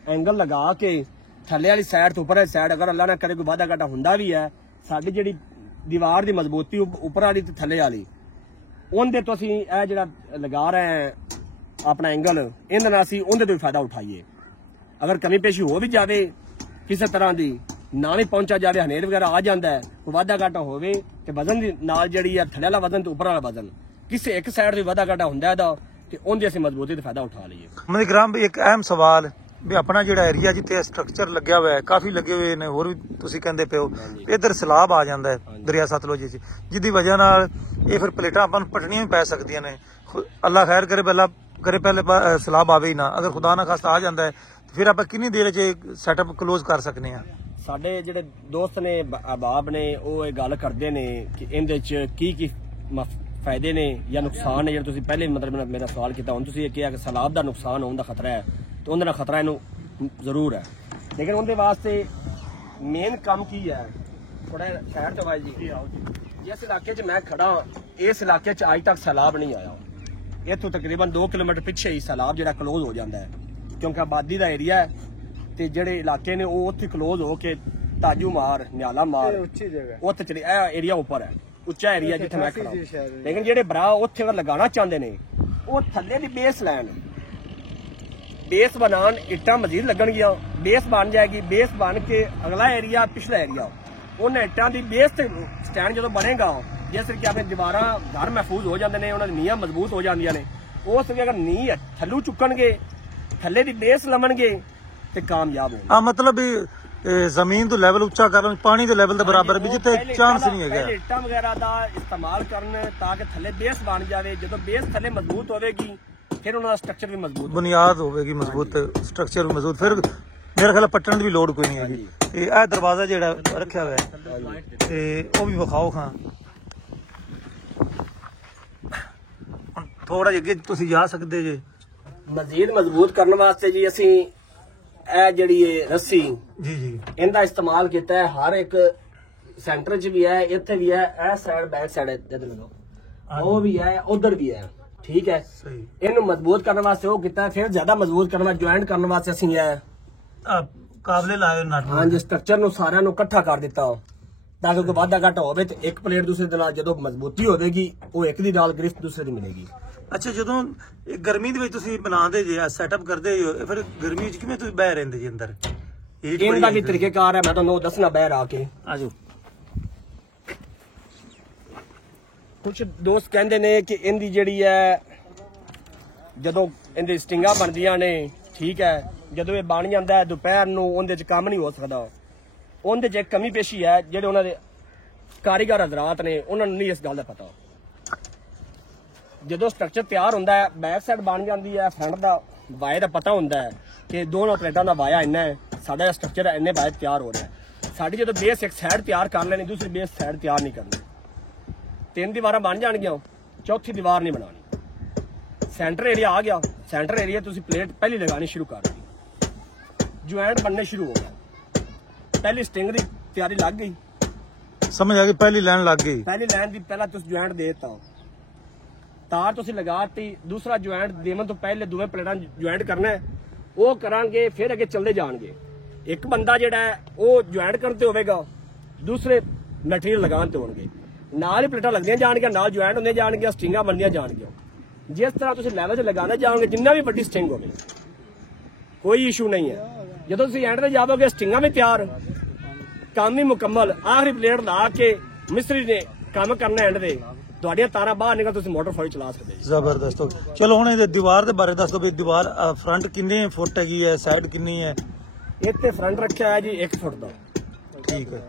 ਐਂਗਲ ਲਗਾ ਕੇ ਥੱਲੇ ਵਾਲੀ ਸਾਈਡ ਤੋਂ ਉੱਪਰ ਵਾਲੀ ਸਾਈਡ, ਅਗਰ ਅੱਲਾ ਨਾ ਕਰੇ ਕੋਈ ਵਾਧਾ ਘਾਟਾ ਹੁੰਦਾ ਵੀ ਹੈ, ਸਾਡੀ ਜਿਹੜੀ ਦੀਵਾਰ ਦੀ ਮਜ਼ਬੂਤੀ ਉੱਪਰ ਵਾਲੀ ਤੇ ਥੱਲੇ ਵਾਲੀ, ਉਹਦੇ ਤੋਂ ਅਸੀਂ ਇਹ ਜਿਹੜਾ ਲਗਾ ਰਹੇ ਹਾਂ ਆਪਣਾ ਐਂਗਲ, ਇਹਦੇ ਨਾਲ ਅਸੀਂ ਉਹਦੇ ਤੋਂ ਵੀ ਫਾਇਦਾ ਉਠਾਈਏ। ਅਗਰ ਕਮੀ ਪੇਸ਼ੀ ਹੋ ਵੀ ਜਾਵੇ ਕਿਸੇ ਤਰ੍ਹਾਂ ਦੀ, ਨਾ ਵੀ ਪਹੁੰਚਾ ਜਾਵੇ, ਹਨੇਰ ਵਗੈਰਾ ਆ ਜਾਂਦਾ ਹੈ, ਕੋਈ ਵਾਧਾ ਘਾਟਾ ਹੋਵੇ ਤੇ ਵਜ਼ਨ ਦੀ ਨਾਲ ਜਿਹੜੀ ਹੈ ਥੱਲੇ ਵਾਲਾ ਵਜ਼ਨ ਤੇ ਉੱਪਰ ਵਾਲਾ ਵਜ਼ਨ ਕਿਸੇ ਇੱਕ ਸਾਈਡ ਤੋਂ ਵਾਧਾ ਘਾਟਾ ਹੁੰਦਾ ਇਹਦਾ, ਤੇ ਉਹਦੀ ਅਸੀਂ ਮਜ਼ਬੂਤੀ ਤੇ ਫਾਇਦਾ ਉਠਾ ਲਈਏ। ਇਕਰਾਮ ਭਾਈ ਇੱਕ ਅਹਿਮ ਸਵਾਲ ਵੀ ਆਪਣਾ ਜਿਹੜਾ ਏਰੀਆ ਜਿੱਥੇ ਸਟਰਕਚਰ ਲੱਗਿਆ ਹੋਇਆ ਹੈ, ਕਾਫੀ ਲੱਗੇ ਹੋਏ ਨੇ, ਹੋਰ ਵੀ ਤੁਸੀਂ ਕਹਿੰਦੇ ਪਿਓ ਇੱਧਰ ਸੈਲਾਬ ਆ ਜਾਂਦਾ ਹੈ ਦਰਿਆ ਸਤਲੁਜ 'ਚ, ਜਿਹਦੀ ਵਜ੍ਹਾ ਨਾਲ ਇਹ ਫਿਰ ਪਲੇਟਾਂ ਆਪਾਂ ਨੂੰ ਪਟਣੀਆਂ ਵੀ ਪੈ ਸਕਦੀਆਂ ਨੇ। ਅੱਲਾ ਖੈਰ ਕਰੇ, ਪਹਿਲੇ ਸੈਲਾਬ ਆਵੇ ਹੀ ਨਾ। ਅਗਰ ਖੁਦਾ ਨਾ ਖਾਸਤਾ ਆ ਜਾਂਦਾ ਹੈ ਫਿਰ ਆਪਾਂ ਕਿੰਨੀ ਦੇਰ 'ਚ ਸੈਟਅਪ ਕਲੋਜ਼ ਕਰ ਸਕਨੇ ਆ? ਸਾਡੇ ਜਿਹੜੇ ਦੋਸਤ ਨੇ ਅਹਿਬਾਬ ਨੇ ਉਹ ਇਹ ਗੱਲ ਕਰਦੇ ਨੇ ਕਿ ਇਹਦੇ 'ਚ ਕੀ ਫਾਇਦੇ ਨੇ ਜਾਂ ਨੁਕਸਾਨ ਨੇ। ਜਿਹੜਾ ਤੁਸੀਂ ਪਹਿਲੇ ਮਤਲਬ ਮੇਰਾ ਸਵਾਲ ਕੀਤਾ, ਹੁਣ ਤੁਸੀਂ ਇਹ ਕਿਹਾ ਕਿ ਸੈਲਾਬ ਦਾ ਨੁਕਸਾਨ ਹੋਣ ਦਾ ਖਤਰਾ ਹੈ, ਤੇ ਉਹਦੇ ਨਾਲ ਖਤਰਾ ਇਹਨੂੰ ਜ਼ਰੂਰ ਹੈ, ਲੇਕਿਨ ਉਹਦੇ ਵਾਸਤੇ ਮੇਨ ਕੰਮ ਕੀ ਹੈ? ਥੋੜਾ ਸਾਈਡ ਤੇ ਆਵਾਜ਼ ਜੀ। ਜਿਸ ਇਲਾਕੇ 'ਚ ਮੈਂ ਖੜਾ, ਇਸ ਇਲਾਕੇ 'ਚ ਅੱਜ ਤੱਕ ਸੈਲਾਬ ਨਹੀਂ ਆਇਆ। ਇੱਥੋਂ ਤਕਰੀਬਨ 2 ਕਿਲੋਮੀਟਰ ਪਿੱਛੇ ਹੀ ਸੈਲਾਬ ਜਿਹੜਾ ਕਲੋਜ਼ ਹੋ ਜਾਂਦਾ ਹੈ, ਕਿਉਂਕਿ ਆਬਾਦੀ ਦਾ ਏਰੀਆ ਹੈ ਤੇ ਜਿਹੜੇ ਇਲਾਕੇ ਨੇ ਉਹ ਉੱਥੇ ਕਲੋਜ਼ ਹੋ ਕੇ ਤਾਜੂ ਮਾਰ, ਨਿਆਲਾ ਮਾਰ, ਉੱਚੀ ਜਗ੍ਹਾ ਉੱਥੇ ਚਲੇ। ਇਹ ਏਰੀਆ ਉੱਪਰ ਹੈ, ਉੱਚਾ ਏਰੀਆ ਜਿੱਥੇ ਮੈਂ ਖੜਾ, ਲੇਕਿਨ ਜਿਹੜੇ ਭਰਾ ਉੱਥੇ ਅਗਰ ਲਗਾਉਣਾ ਚਾਹੁੰਦੇ ਨੇ ਉਹ ਥੱਲੇ ਦੀ ਬੇਸ ਲੈਣ, ਬੇਸ ਬਣਾਉਣ, ਇੱਟਾਂ ਮਜ਼ੀਦ ਲੱਗਣਗੀਆਂ, ਬੇਸ ਬਣ ਜਾਏਗੀ। ਬੇਸ ਬਣ ਕੇ ਅਗਲਾ ਏਰੀਆ, ਪਿਛਲਾ ਏਰੀਆ, ਉਹਨਾਂ ਇੱਟਾਂ ਦੀ ਬੇਸ ਤੇ ਸਟੈਂਡ ਜਦੋਂ ਬਣੇਗਾ, ਜਿਸ ਤਰੀਕੇ ਆਪਣੇ ਦੀਵਾਰਾਂ ਘਰ ਮਹਿਫੂਜ਼ ਹੋ ਜਾਂਦੇ ਨੇ, ਉਹਨਾਂ ਦੀ ਨੀਹਾਂ ਮਜ਼ਬੂਤ ਹੋ ਜਾਂਦੀਆਂ ਨੇ, ਉਸ ਤਰੀਕੇ ਅਗਰ ਨੀਂਹ ਥੱਲੂ ਚੁੱਕਣਗੇ, ਥੱਲੇ ਦੀ ਬੇਸ ਲਵਣਗੇ ਤੇ ਕਾਮਯਾਬ ਹੋਣਗੇ। ਆ ਮਤਲਬ ਜ਼ਮੀਨ ਤੋਂ ਲੈਵਲ ਉੱਚਾ ਕਰਨ, ਪਾਣੀ ਦੇ ਲੈਵਲ ਦੇ ਬਰਾਬਰ ਵੀ ਜਿੱਥੇ ਚਾਂਸ ਨਹੀਂ ਹੈਗਾ, ਇੱਟਾਂ ਵਗੈਰਾ ਦਾ ਇਸਤੇਮਾਲ ਕਰਨ ਤਾਂ ਕਿ ਥੱਲੇ ਬੇਸ ਬਣ ਜਾਵੇ। ਜਦੋਂ ਬੇਸ ਥੱਲੇ ਮਜ਼ਬੂਤ ਹੋਵੇਗੀ ਫਿਰ ਉਹਨਾਂ ਦਾ ਸਟਰਕਚਰ ਵੀ ਮਜ਼ਬੂਤ, ਬੁਨਿਆਦ ਹੋਵੇਗੀ ਮਜ਼ਬੂਤ, ਸਟਰਕਚਰ ਵੀ ਮਜ਼ਬੂਤ, ਫਿਰ ਮੇਰੇ ਖਿਆਲ ਪੱਟਣ ਦੀ ਵੀ ਲੋੜ ਕੋਈ ਨਹੀਂ ਹੈਗੀ। ਤੇ ਇਹ ਦਰਵਾਜ਼ਾ ਜਿਹੜਾ ਰੱਖਿਆ ਹੋਇਆ ਹੈ ਤੇ ਉਹ ਵੀ ਵਿਖਾਓ ਖਾਂ। ਥੋੜਾ ਜਿਹਾ ਅੱਗੇ ਤੁਸੀਂ ਜਾ ਸਕਦੇ ਜੇ। ਮਜ਼ੀਦ ਮਜ਼ਬੂਤ ਕਰਨ ਵਾਸਤੇ ਜੀ ਅਸੀਂ ਇਹ ਜਿਹੜੀ ਰੱਸੀ ਜੀ ਇਹਦਾ ਇਸਤੇਮਾਲ ਕੀਤਾ ਹੈ। ਹਰ ਇੱਕ ਸੈਂਟਰ 'ਚ ਵੀ ਹੈ, ਇੱਥੇ ਵੀ ਹੈ, ਇਹ ਸਾਈਡ ਬੈਕ ਸਾਈਡ ਇੱਧਰ ਲੋ, ਉਹ ਵੀ ਹੈ, ਉਧਰ ਵੀ ਹੈ, ਠੀਕ ਹੈ। ਇਹਨੂੰ ਮਜ਼ਬੂਤ ਕਰਨ ਵਾਸਤੇ ਉਹ ਕੀਤਾ, ਫਿਰ ਜ਼ਿਆਦਾ ਮਜ਼ਬੂਤ ਕਰਨ ਵਾਸਤੇ, ਜੁਆਇੰਟ ਕਰਨ ਵਾਸਤੇ ਅਸੀਂ ਇਹ ਕਾਬਲੇ ਲਾਏ ਨਟ, ਹਾਂਜੀ, ਸਟਰਕਚਰ ਨੂੰ ਸਾਰਿਆਂ ਨੂੰ ਇਕੱਠਾ ਕਰ ਦਿੱਤਾ ਤਾਂ ਕਿ ਕੋਈ ਵਾਧਾ ਘਾਟਾ ਹੋਵੇ ਤੇ ਇੱਕ ਪਲੇਟ ਦੂਸਰੇ ਦੇ ਨਾਲ ਜਦੋਂ ਮਜ਼ਬੂਤੀ ਹੋਵੇਗੀ ਉਹ ਇੱਕ ਦੀ ਨਾਲ ਗ੍ਰਿਫਤ ਦੂਸਰੇ ਦੀ ਮਿਲੇਗੀ। ਅੱਛਾ, ਜਦੋਂ ਗਰਮੀ ਦੇ ਵਿੱਚ ਤੁਸੀਂ ਬਣਾਉਂਦੇ ਜੇ ਸੈਟਅਪ ਕਰਦੇ ਹੋ, ਫਿਰ ਗਰਮੀ ਵਿੱਚ ਕਿਵੇਂ ਤੁਸੀਂ ਬਹਿ ਰਹਿੰਦੇ ਜੀ ਅੰਦਰ? ਇਹਦਾ ਵੀ ਤਰੀਕੇਕਾਰ ਹੈ, ਮੈਂ ਤੁਹਾਨੂੰ ਦੱਸਣਾ ਬਾਹਰ ਆ ਕੇ। ਆਜੋ। ਕੁਝ ਦੋਸਤ ਕਹਿੰਦੇ ਨੇ ਕਿ ਇਹਦੀ ਜਿਹੜੀ ਹੈ ਜਦੋਂ ਇਹਦੀ ਸਟਿੰਗਾਂ ਬਣਦੀਆਂ ਨੇ, ਠੀਕ ਹੈ, ਜਦੋਂ ਇਹ ਬਣ ਜਾਂਦਾ ਦੁਪਹਿਰ ਨੂੰ ਉਹਦੇ 'ਚ ਕੰਮ ਨਹੀਂ ਹੋ ਸਕਦਾ। ਉਹਦੇ 'ਚ ਇੱਕ ਕਮੀ ਪੇਸ਼ੀ ਹੈ, ਜਿਹੜੇ ਉਹਨਾਂ ਦੇ ਕਾਰੀਗਰ ਹਜ਼ਰਾਤ ਨੇ ਉਹਨਾਂ ਨੂੰ ਨਹੀਂ ਇਸ ਗੱਲ ਦਾ ਪਤਾ। ਜਦੋਂ ਸਟਰਕਚਰ ਤਿਆਰ ਹੁੰਦਾ ਹੈ, ਬੈਕ ਸਾਈਡ ਬਣ ਜਾਂਦੀ ਹੈ, ਫਰੰਟ ਦਾ ਵਾਏ ਦਾ ਪਤਾ ਹੁੰਦਾ ਹੈ ਕਿ ਦੋਨੋਂ ਪਲੇਟਾਂ ਦਾ ਵਾਇਆ ਇੰਨਾ ਹੈ, ਸਾਡਾ ਸਟਰਕਚਰ ਇੰਨੇ ਵਾਏ ਤਿਆਰ ਹੋ ਰਿਹਾ। ਸਾਡੀ ਜਦੋਂ ਬੇਸ ਇੱਕ ਸਾਈਡ ਤਿਆਰ ਕਰ ਲੈਣੀ, ਦੂਸਰੀ ਬੇਸ ਸਾਈਡ ਤਿਆਰ ਨਹੀਂ ਕਰਨੀ। 3 ਦੀਵਾਰਾਂ ਬਣ ਜਾਣਗੀਆਂ, ਚੌਥੀ ਦੀਵਾਰ ਨਹੀਂ ਬਣਾਉਣੀ। ਸੈਂਟਰ ਏਰੀਆ ਆ ਗਿਆ, ਸੈਂਟਰ ਏਰੀਆ ਤੁਸੀਂ ਪਲੇਟ ਪਹਿਲੀ ਲਗਾਣੀ ਸ਼ੁਰੂ ਕਰ ਦਿੱਤੀ, ਜੁਆਇੰਟ ਬਣਨੇ ਸ਼ੁਰੂ ਹੋ ਗਏ, ਪਹਿਲੀ ਸਟਿੰਗ ਦੀ ਤਿਆਰੀ ਲੱਗ ਗਈ, ਸਮਝ ਆ ਗਈ, ਪਹਿਲੀ ਲਾਈਨ ਲੱਗ ਗਈ। ਪਹਿਲੀ ਲਾਈਨ ਦੀ ਪਹਿਲਾਂ ਤੁਸੀਂ ਜੁਆਇੰਟ ਦੇ ਦਿੱਤਾ, ਤਾਰ ਤੁਸੀਂ ਲਗਾਤੀ, ਦੂਸਰਾ ਜੁਆਇੰਟ ਦੇਵਨ ਤੋਂ ਪਹਿਲੇ ਦੋਵੇਂ ਪਲੇਟਾਂ ਜੁਆਇੰਟ ਕਰਨਾ ਹੈ, ਉਹ ਕਰਾਂਗੇ, ਫਿਰ ਅੱਗੇ ਚੱਲਦੇ ਜਾਣਗੇ। ਇੱਕ ਬੰਦਾ ਜਿਹੜਾ ਹੈ ਉਹ ਜੁਆਇੰਟ ਕਰਨ ਤੇ ਹੋਵੇਗਾ, ਦੂਸਰੇ ਮਟੀਰੀਅਲ ਲਗਾਉਣ ਤੇ ਹੋਣਗੇ, ਨਾਲ ਹੀ ਪਲੇਟਾਂ ਲੱਗਦੀਆਂ ਜਾਣਗੀਆਂ, ਨਾਲ ਜੁਆਇੰਟ ਹੁੰਦੀਆਂ ਜਾਣਗੀਆਂ, ਸਟਿੰਗਾਂ ਬਣਦੀਆਂ ਜਾਣਗੀਆਂ। ਜਿਸ ਤਰ੍ਹਾਂ ਤੁਸੀਂ ਲੈਵਲ 'ਚ ਲਗਾਉਣਾ ਜਾਓਗੇ, ਜਿੰਨਾ ਵੀ ਵੱਡੀ ਸਟਿੰਗ ਹੋਵੇ ਕੋਈ ਇਸ਼ੂ ਨਹੀਂ ਹੈ। ਜਦੋਂ ਤੁਸੀਂ ਐਂਡ ਤੇ ਜਾਓਗੇ, ਸਟਿੰਗਾਂ ਵੀ ਤਿਆਰ, ਕੰਮ ਵੀ ਮੁਕੰਮਲ, ਆਖਰੀ ਪਲੇਟ ਲਾ ਕੇ ਮਿਸਤਰੀ ਨੇ ਕੰਮ ਕਰਨਾ ਐਂਡ ਤੇ, ਤੁਹਾਡੀਆਂ ਤਾਰਾਂ ਬਾਹਰ ਨਿਕਲ, ਤੁਸੀਂ ਮੋਟਰ ਫੌਜ ਚਲਾ ਸਕਦੇ ਜੀ। ਜ਼ਬਰਦਸਤ। ਚਲੋ ਹੁਣ ਇਹਦੇ ਦੀਵਾਰ ਦੇ ਬਾਰੇ ਦੱਸ ਦਿਓ ਵੀ ਦੀਵਾਰ ਫਰੰਟ ਕਿੰਨੇ ਫੁੱਟ ਹੈਗੀ ਹੈ, ਸਾਈਡ ਕਿੰਨੀ ਹੈ? ਇੱਥੇ ਫਰੰਟ ਰੱਖਿਆ ਹੈ ਜੀ 1 ਫੁੱਟ ਦਾ, ਠੀਕ ਹੈ।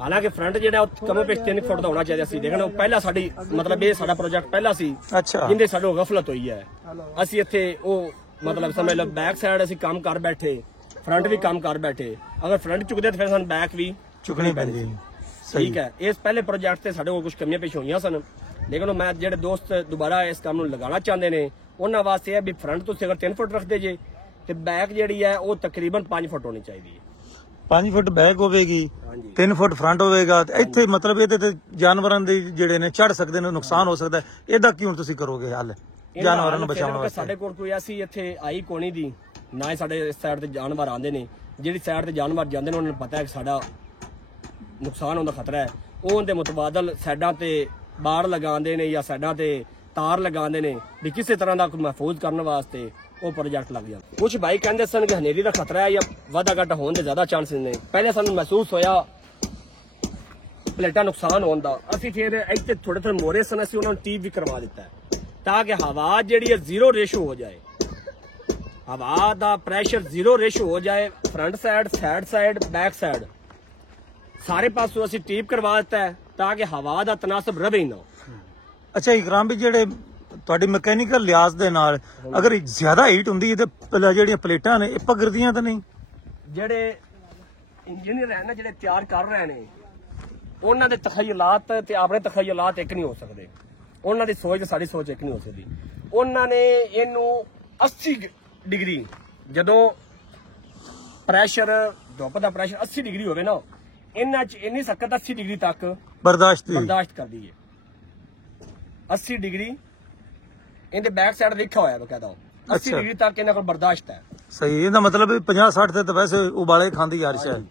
ਹਾਲਾਂਕਿ ਫਰੰਟ ਜਿਹੜਾ ਕਮੋ ਪੇਸ਼ 3 ਫੁੱਟ ਦਾ ਹੋਣਾ ਚਾਹੀਦਾ ਸੀ, ਲੇਕਿਨ ਉਹ ਪਹਿਲਾਂ ਸਾਡੀ ਮਤਲਬ ਇਹ ਸਾਡਾ ਪ੍ਰੋਜੈਕਟ ਪਹਿਲਾਂ ਸੀ, ਅੱਛਾ, ਜਿੰਦੇ ਸਾਡੋਂ ਗਫਲਤ ਹੋਈ ਹੈ। ਅਸੀਂ ਇੱਥੇ ਉਹ ਮਤਲਬ ਸਮਝ ਲਓ ਬੈਕ ਸਾਈਡ ਅਸੀਂ ਕੰਮ ਕਰ ਬੈਠੇ, ਫਰੰਟ ਵੀ ਕੰਮ ਕਰ ਬੈਠੇ। ਅਗਰ ਫਰੰਟ ਚੁੱਕਦੇ ਤਾਂ ਫਿਰ ਸਾਨੂੰ ਬੈਕ ਵੀ ਚੁੱਕਣੀ ਪੈਂਦੀ, ਠੀਕ ਹੈ। ਇਸ ਪਹਿਲੇ ਪ੍ਰੋਜੈਕਟ ਤੇ ਸਾਡੇ ਕੋਲ ਕੁਝ ਕਮੀਆਂ ਪੇਸ਼ ਹੋਈਆਂ ਸਨ, ਲੇਕਿਨ ਮੈਂ ਜਿਹੜੇ ਦੋਸਤ ਦੁਬਾਰਾ ਇਸ ਕੰਮ ਨੂੰ ਲਗਾਉਣਾ ਚਾਹੁੰਦੇ ਨੇ ਉਹਨਾਂ ਵਾਸਤੇ ਇਹ ਵੀ ਫਰੰਟ ਤੁਸੀਂ ਅਗਰ 3 ਫੁੱਟ ਰੱਖਦੇ ਜੇ ਤੇ ਬੈਕ ਜਿਹੜੀ ਹੈ ਉਹ ਤਕਰੀਬਨ 5 ਫੁੱਟ ਹੋਣੀ ਚਾਹੀਦੀ ਹੈ। 5 ਫੁੱਟ ਬੈਕ ਹੋਵੇਗੀ, 3 ਫੁੱਟ ਫਰੰਟ ਹੋਵੇਗਾ। ਇੱਥੇ ਮਤਲਬ ਇਹਦੇ ਤੇ ਜਾਨਵਰਾਂ ਦੇ ਜਿਹੜੇ ਨੇ ਚੜ ਸਕਦੇ ਨੇ, ਨੁਕਸਾਨ ਹੋ ਸਕਦਾ, ਇਹਦਾ ਕੀ ਹੁਣ ਤੁਸੀਂ ਕਰੋਗੇ ਹੱਲ ਜਾਨਵਰਾਂ ਨੂੰ ਬਚਾਉਣ ਵਾਸਤੇ? ਸਾਡੇ ਕੋਲ ਕੋਈ ਐਸੀ ਇੱਥੇ ਆਈ ਕੋਣੀ ਦੀ ਨਾ ਹੀ ਸਾਡੇ ਇਸ ਸਾਈਡ ਤੇ ਜਾਨਵਰ ਆਉਂਦੇ ਨੇ। ਜਿਹੜੀ ਸਾਈਡ ਤੇ ਜਾਨਵਰ ਜਾਂਦੇ ਨੇ ਉਹਨਾਂ ਨੂੰ ਪਤਾ ਹੈ ਕਿ ਸਾਡਾ ਨੁਕਸਾਨ ਹੋਣ ਦਾ ਖਤਰਾ ਹੈ, ਉਹ ਉਹਦੇ ਮੁਤਬਾਦਲ ਸਾਈਡਾਂ ਤੇ ਬਾੜ ਲਗਾਉਂਦੇ ਨੇ ਜਾਂ ਸਾਈਡਾਂ ਤੇ ਤਾਰ ਲਗਾਉਂਦੇ ਨੇ ਵੀ ਕਿਸੇ ਤਰ੍ਹਾਂ ਦਾ ਮਹਿਫੂਜ਼ ਕਰਨ ਵਾਸਤੇ ਉਹ ਪ੍ਰੋਜੈਕਟ ਲੱਗ ਜਾਂਦਾ। ਕੁਝ ਭਾਈ ਕਹਿੰਦੇ ਸਨ ਕਿ ਹਨੇਰੀ ਦਾ ਖਤਰਾ ਹੈ ਜਾਂ ਵਾਧਾ ਘਾਟਾ ਹੋਣ ਦੇ ਜ਼ਿਆਦਾ ਚਾਂਸ ਨੇ। ਪਹਿਲੇ ਸਾਨੂੰ ਮਹਿਸੂਸ ਹੋਇਆ ਪਲੇਟਾਂ ਨੁਕਸਾਨ ਹੋਣ ਦਾ, ਅਸੀਂ ਫਿਰ ਇੱਥੇ ਥੋੜੇ ਥੋੜੇ ਮੋਰੇ ਸਨ, ਅਸੀਂ ਉਹਨਾਂ ਨੂੰ ਟੀਪ ਵੀ ਕਰਵਾ ਦਿੱਤਾ ਤਾਂ ਕਿ ਹਵਾ ਜਿਹੜੀ ਹੈ 0 ਰੇਸ਼ੋ ਹੋ ਜਾਏ। ਹਵਾ ਦਾ ਪ੍ਰੈਸ਼ਰ ਜ਼ੀਰੋ ਰੇਸ਼ੋ ਹੋ ਜਾਏ, ਫਰੰਟ ਸਾਈਡ ਬੈਕ ਸਾਈਡ ਸਾਰੇ ਪਾਸੋਂ ਅਸੀਂ ਟੀਪ ਕਰਵਾ ਦਿੱਤਾ ਹੈ ਤਾਂ ਕਿ ਹਵਾ ਦਾ ਤਨਾਸਬ ਰਵੇ ਹੀ ਨਾ। ਅੱਛਾ ਇਕਰਾਮ ਵੀ ਜਿਹੜੇ ਤੁਹਾਡੀ ਮਕੈਨੀਕਲ ਲਿਆਜ਼ ਦੇ ਨਾਲ ਅਗਰ ਜ਼ਿਆਦਾ ਹੀਟ ਹੁੰਦੀ ਤੇ ਜਿਹੜੀਆਂ ਪਲੇਟਾਂ ਨੇ ਇਹ ਪਗਰਦੀਆਂ ਤਾਂ ਨਹੀਂ? ਜਿਹੜੇ ਇੰਜੀਨੀਅਰ ਹੈ ਨਾ ਜਿਹੜੇ ਤਿਆਰ ਕਰ ਰਹੇ ਨੇ ਉਹਨਾਂ ਦੇ ਤਖਯਲਾਤ ਤੇ ਆਪਣੇ ਤਖਯਲਾਤ ਇੱਕ ਨਹੀਂ ਹੋ ਸਕਦੇ, ਉਹਨਾਂ ਦੀ ਸੋਚ ਤੇ ਸਾਡੀ ਸੋਚ ਇੱਕ ਨਹੀਂ ਹੋ ਸਕਦੀ। ਉਹਨਾਂ ਨੇ ਇਹਨੂੰ 80 ਡਿਗਰੀ ਜਦੋਂ ਪ੍ਰੈਸ਼ਰ ਧੁੱਪ ਦਾ ਪ੍ਰੈਸ਼ਰ 80 ਡਿਗਰੀ ਹੋਵੇ ਨਾ ਇਹਨਾਂ ਚ ਇੰਨੀ ਸਖਤ 80 ਡਿਗਰੀ ਤੱਕ ਬਰਦਾਸ਼ਤ ਕਰਦੀ ਹੈ। 80 ਡਿਗਰੀ ਇਹਦੇ ਬੈਕ ਸਾਈਡ ਲਿਖਿਆ ਹੋਇਆ ਬਕਾਇਦਾ 80 ਡਿਗਰੀ ਤੱਕ ਇਹਨਾਂ ਕੋਲ ਬਰਦਾਸ਼ਤ ਹੈ। ਸਹੀ, ਇਹਦਾ ਮਤਲਬ 50-60 ਤੇ ਤਾਂ ਵੈਸੇ ਉਬਾਲੇ ਖਾਂਦੀ ਯਾਰ ਸ਼ਾਇਦ।